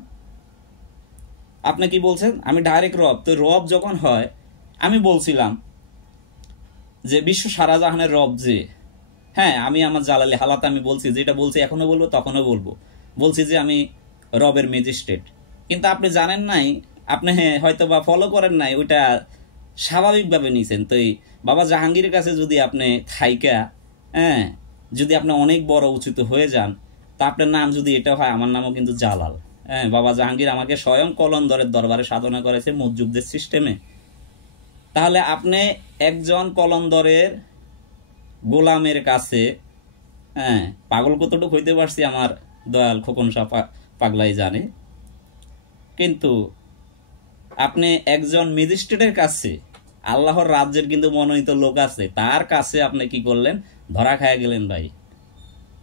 আপনি কি বলছেন আমি ডাইরেক্ট রব? তো রব যখন হয়, আমি বলছিলাম যে বিশ্ব সারা জাহানের রব যে, হ্যাঁ আমি আমার জালালি হালাত আমি বলছি, যেটা বলছি এখনো বলবো তখনও বলছি যে আমি রবের ম্যাজিস্ট্রেট। কিন্তু আপনি জানেন নাই, আপনি হয়তো বা ফলো করেন নাই, ওইটা স্বাভাবিকভাবে নিছেন। তো এই বাবা জাহাঙ্গীরের কাছে যদি আপনি থাইকা, হ্যাঁ যদি আপনি অনেক বড় উচিত হয়ে যান, তা আপনার নাম যদি এটা হয়, আমার নামও কিন্তু জালাল। হ্যাঁ, বাবা জাহাঙ্গীর আমাকে স্বয়ং কলন্দরের দরবারে সাধনা করেছে মসজিদের সিস্টেমে। তাহলে আপনি একজন কলন্দরের গোলামের কাছে, হ্যাঁ পাগল কতটুকু হইতে পারছি আমার দয়াল খোকন শাহ পাগলাই জানে, কিন্তু আপনি একজন ম্যাজিস্ট্রেটের কাছে, আল্লাহর রাজ্যের কিন্তু মনোনীত লোক আছে, তার কাছে আপনি কি করলেন? ধরা খায়া গেলেন ভাই।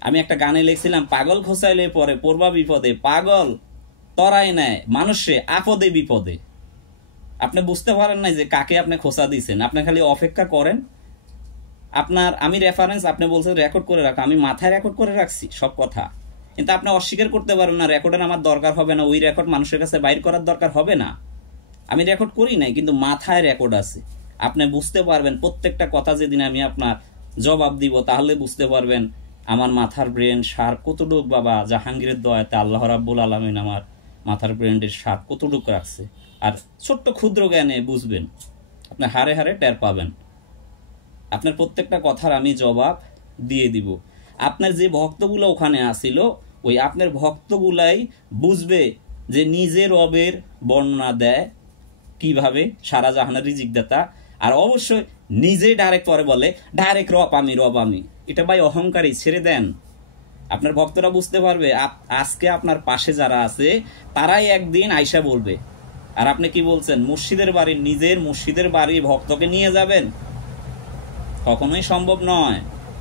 আমি একটা গানে লিখছিলাম, পাগল খোঁচাইলে পরে পড়বা বিপদে, পাগল তরাই নেয় মানুষে আপদে বিপদে। আপনি বুঝতে পারেন নাই যে কাকে আপনি খোঁচা দিয়েছেন, আপনি খালি অপেক্ষা করেন। আমি রেফারেন্স আপনি বলছেন রেকর্ড করে রাখা, আমি মাথায় রেকর্ড করে রাখছি সব কথা, কিন্তু আপনি অস্বীকার করতে পারেন না রেকর্ডের আমার দরকার হবে না, ওই রেকর্ড মানুষের কাছে বাইর করার দরকার হবে না। আমি রেকর্ড করি নাই, কিন্তু মাথায় রেকর্ড আছে। আপনি বুঝতে পারবেন প্রত্যেকটা কথা যেদিন আমি আপনার জবাব দিব, তাহলে বুঝতে পারবেন আমার মাথার ব্রেন সার কতটুক বাবা জাহাঙ্গীরের দয়াতে আল্লাহ রাব্বুল আলামিন আমার মাথার ব্রেনের সার কতটুক রাখছে। আর ছোট্ট ক্ষুদ্র জ্ঞানে বুঝবেন, আপনি হারে হারে টের পাবেন। আপনার প্রত্যেকটা কথার আমি জবাব দিয়ে দিব। আপনার যে ভক্তগুলো ওখানে আসিল, ওই আপনার ভক্তগুলাই বুঝবে যে নিজে রবের বর্ণনা দেয় কিভাবে, সারা জাহানের রিজিক দাতা, আর অবশ্যই নিজেই ডাইরেক্ট পরে বলে ডাইরেক্ট রব আমি। এটা ভাই অহংকারী, ছেড়ে দেন। আপনার ভক্তরা বুঝতে পারবে, আজকে আপনার পাশে যারা আছে তারাই একদিন আইসা বলবে। আর আপনি কি বলছেন নিজের মুর্শিদের বাড়ির ভক্তকে নিয়ে যাবেন? কখনোই সম্ভব নয়।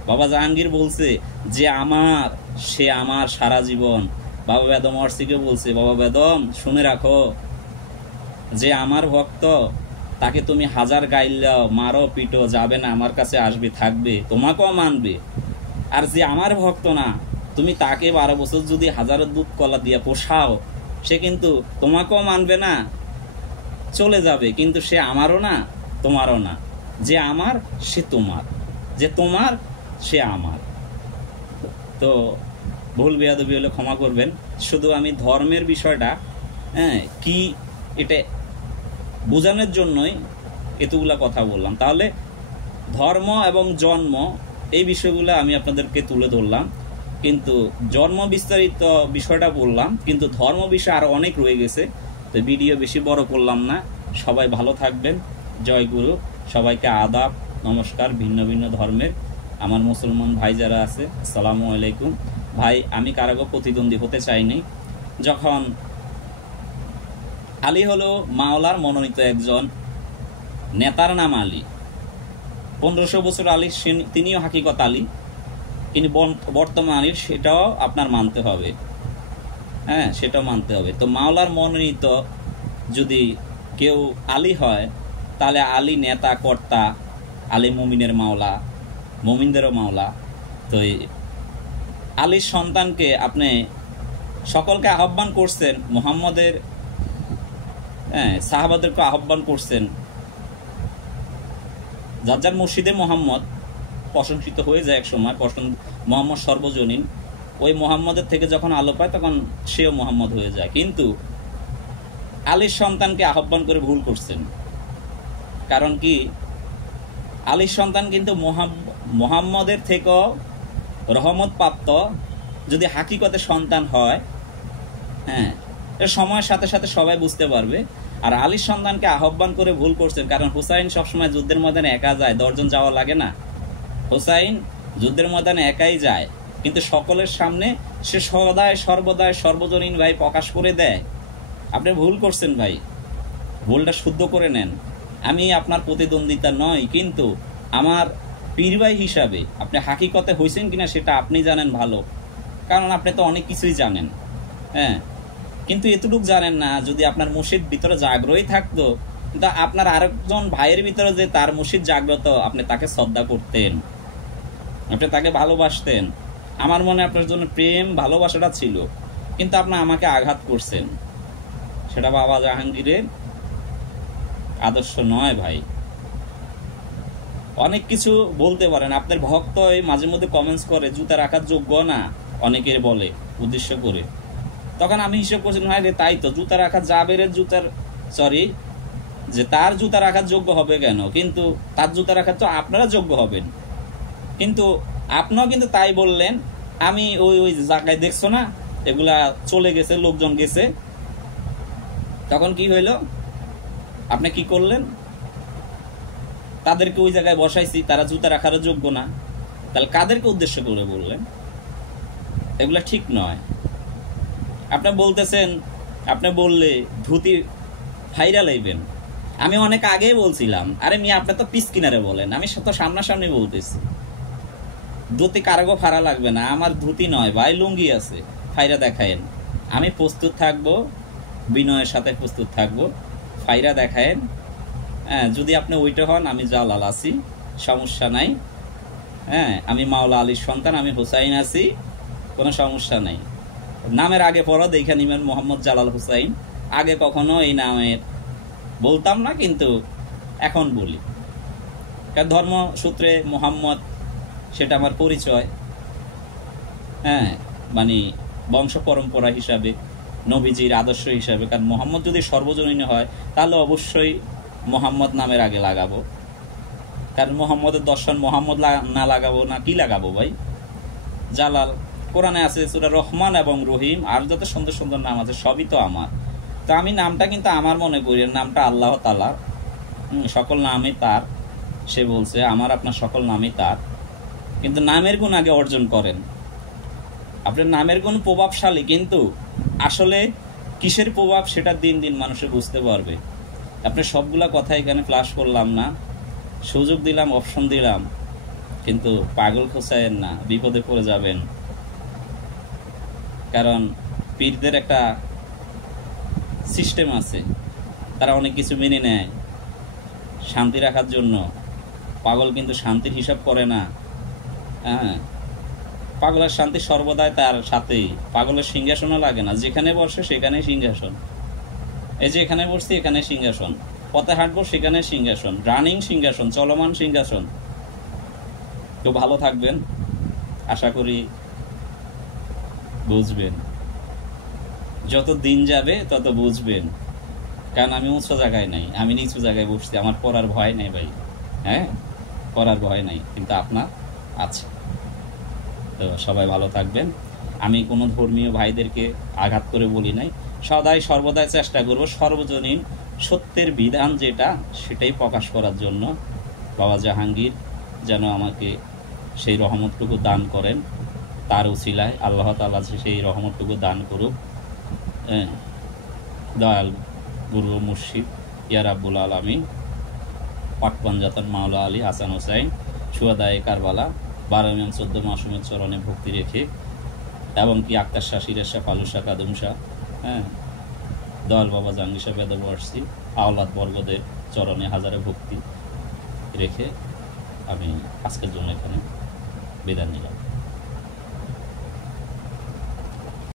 বাবা জাহাঙ্গীর বলছে যে সে আমার সারা জীবন। বাবা বেদম ওয়ার্সিকে বলছে, বাবা বেদম শুনে রাখো, যে আমার ভক্ত তাকে তুমি হাজার গাইলাও মারো পিটো যাবে না, আমার কাছে আসবে থাকবে, তোমাকেও মানবে। আর যে আমার ভক্ত না, তুমি তাকে 12 বছর যদি হাজারের দুধ কলা দিয়ে পোষাও, সে কিন্তু তোমাকেও মানবে না, চলে যাবে, কিন্তু সে আমারও না তোমারও না। যে আমার সে তোমার, যে তোমার সে আমার। তো ভুল বেয়াদবি হলে ক্ষমা করবেন। শুধু আমি ধর্মের বিষয়টা কি এটা বোঝানোর জন্যই এতগুলা কথা বললাম। তাহলে ধর্ম এবং জন্ম এই বিষয়গুলো আমি আপনাদেরকে তুলে ধরলাম, কিন্তু জন্ম বিস্তারিত বিষয়টা বললাম, কিন্তু ধর্ম বিষয় আরো অনেক রয়ে গেছে। তো ভিডিও বেশি বড় করলাম না। সবাই ভালো থাকবেন। জয় গুরু। সবাইকে আদাব, নমস্কার। ভিন্ন ভিন্ন ধর্মের আমার মুসলমান ভাই যারা আছে, আসসালামু আলাইকুম। ভাই, আমি কারাগো প্রতিদ্বন্দ্বী হতে চাইনি। যখন আলী হলো মাওলার মনোনীত একজন নেতার নাম আলী, 1500 বছর আলী, তিনিও হাকিকত আলী, কিন্তু বর্তমান আলী, সেটাও আপনার মানতে হবে। সেটাও মানতে হবে। তো মাওলার মনোনীত যদি কেউ আলী হয়, তাহলে আলী নেতা কর্তা, আলী মুমিনের মাওলা, মুমিনদেরও মাওলা। তো আলীর সন্তানকে আপনি সকলকে আহ্বান করছেন, মুহাম্মদের সাহাবাদেরকে আহ্বান করছেন। যার যার মুর্শিদে মোহাম্মদ প্রশংসিত হয়ে যায় এক সময়, মোহাম্মদ সর্বজনীন, ওই মোহাম্মদের থেকে যখন আলো পায় তখন সেও মোহাম্মদ হয়ে যায়। কিন্তু আলীর সন্তানকে আহ্বান করে ভুল করছেন। কারণ কি, আলীর সন্তান কিন্তু মোহাম্মদের থেকেও রহমত প্রাপ্ত যদি হাকিকতে সন্তান হয়, সময়ের সাথে সাথে সবাই বুঝতে পারবে। আর আলীর সন্তানকে আহ্বান করে ভুল করছেন, কারণ হুসাইন সবসময় যুদ্ধের ময়দানে একা যায়, 10 জন যাওয়া লাগে না। হুসাইন যুদ্ধের ময়দানে একাই যায়, কিন্তু সকলের সামনে সে সর্বদাই সর্বজনীন ভাই প্রকাশ করে দেয়। আপনি ভুল করছেন ভাই, ভুলটা শুদ্ধ করে নেন। আমি আপনার প্রতিদ্বন্দ্বিতা নয়, কিন্তু আমার পীর ভাই হিসাবে আপনি হাকিকতে হয়েছেন কিনা সেটা আপনি জানেন ভালো, কারণ আপনি তো অনেক কিছুই জানেন। কিন্তু এতটুকু জানেন না, যদি আপনার মুর্শিদ ভিতরে জাগ্রহী থাকতো, কিন্তু আপনার আরেকজন ভাইয়ের ভিতরে যে তার মুর্শিদ জাগ্রত, আপনি তাকে শ্রদ্ধা করতেন, আপনি তাকে ভালোবাসতেন। আমার মনে আপনার জন্য প্রেম ভালোবাসাটা ছিল, কিন্তু আপনি আমাকে আঘাত করছেন। সেটা বাবা জাহাঙ্গীরের আদর্শ নয় ভাই। অনেক কিছু বলতে পারেন, আপনার ভক্ত মাঝে মধ্যে কমেন্টস করে জুতা রাখার যোগ্য না, অনেকের বলে উদ্দেশ্য করে। তখন আমি হিসেব করছি, ভাই রে তাই তো, জুতা রাখা জাবেরের তার জুতা রাখার যোগ্য হবে কেন? কিন্তু তার জুতা রাখার তো আপনারা যোগ্য হবেন। কিন্তু আপনিও কিন্তু তাই বললেন। আমি ওই জায়গায় দেখছো না, এগুলা চলে গেছে, লোকজন গেছে, তখন কি হইল? আপনি কি করলেন? তাদেরকে ওই জায়গায় বসাইছি, তারা জুতা রাখারও যোগ্য না। তাহলে কাদেরকে উদ্দেশ্য করে বললেন? এগুলা ঠিক নয়। আপনি বলতেছেন, আপনি বললে ধুতি ফাইরা লাইবেন। আমি অনেক আগেই বলছিলাম, আরে মিয়া আপনি তো পিস কিনারে বলেন, আমি তো সামনাসামনি বলতেছি। ধুতি কারাগো ফাড়া লাগবে না, আমার ধুতি নয় ভাই, লুঙ্গি আছে, ফাইরা দেখায়েন। আমি প্রস্তুত থাকবো, বিনয়ের সাথে প্রস্তুত থাকবো, ফাইরা দেখায়েন। যদি আপনি ওইটা হন, আমি জালাল আছি, সমস্যা নাই। আমি মাওলা আলীর সন্তান, আমি হুসাইন আছি, কোনো সমস্যা নাই। নামের আগে পড়া দেখে নিবেন মোহাম্মদ জালাল হুসাইন। আগে কখনো এই নামের বলতাম না, কিন্তু এখন বলি, কারণ ধর্মসূত্রে মোহাম্মদ সেটা আমার পরিচয়। মানে বংশ পরম্পরা হিসাবে, নবীজির আদর্শ হিসাবে। কারণ মোহাম্মদ যদি সর্বজনীন হয়, তাহলে অবশ্যই মোহাম্মদ নামের আগে লাগাবো। কারণ মোহাম্মদের দর্শন মোহাম্মদ না লাগাবো না কি লাগাবো ভাই? জালাল কোরআনে আছে সূরা রহমান এবং রহিম, আর যত সুন্দর সুন্দর নাম আছে সবই তো আমার। তো আমি নামটা কিন্তু আমার মনে করি, নামটা আল্লাহ তাআলা, সকল নামই তার। সে বলছে আমার আপনার সকল নামই তার। কিন্তু নামের গুণ আগে অর্জন করেন। আপনার নামের গুণ প্রভাবশালী, কিন্তু আসলে কিসের প্রভাব সেটা দিন দিন মানুষে বুঝতে পারবে। আপনি সবগুলা কথা এখানে ফ্লাশ করলাম না, সুযোগ দিলাম, অপশন দিলাম, কিন্তু পাগল খোঁচায়েন না, বিপদে পড়ে যাবেন। কারণ পীরদের একটা সিস্টেম আছে, তারা অনেক কিছু মেনে নেয় শান্তি রাখার জন্য। পাগল কিন্তু শান্তির হিসাব করে না। পাগলের শান্তি সর্বদাই তার সাথেই। পাগলের সিংহাসনও লাগে না, যেখানে বসে সেখানে সিংহাসন। এই যে এখানে বসছি, এখানে সিংহাসন, পথে হাঁটবো সেখানে সিংহাসন, রানিং সিংহাসন, চলমান সিংহাসন। তো ভালো থাকবেন, আশা করি বুঝবেন। যত দিন যাবে তত বুঝবেন, কারণ আমি উঁচু জায়গায় নাই, আমি নিচু জায়গায় বসছি, আমার পড়ার ভয় নেই ভাই। হ্যাঁ, পড়ার ভয় নাই, কিন্তু আপনার আছে। তো সবাই ভালো থাকবেন। আমি কোনো ধর্মীয় ভাইদেরকে আঘাত করে বলি নাই, সদাই সর্বদাই চেষ্টা করব সর্বজনীন সত্যের বিধান যেটা সেটাই প্রকাশ করার জন্য। বাবা জাহাঙ্গীর যেন আমাকে সেই রহমতটুকু দান করেন, তার উছিলায় আল্লাহ তাআলা সেই রহমতটুকু দান করুক। দয়াল গুরু মুর্শিদ ইয়া রাব্বুল আলামিন, পাক পাঞ্জাতন মাওলা আলী হাসান হোসাইন সুহাদায়ে কারবালা 12 ইমাম 14 মাসুমের চরণে ভক্তি রেখে, এবং কি আক্তার শাহ, সিরাজ শাহ, ফালুস শাহ, কাদুম শাহ, দয়াল বাবা জাহাঙ্গীর শাহ বেদবর্ষী আওলাদ বর্গদের চরণে হাজারে ভক্তি রেখে আমি আজকের জন্য এখানে বিদায় নিলাম।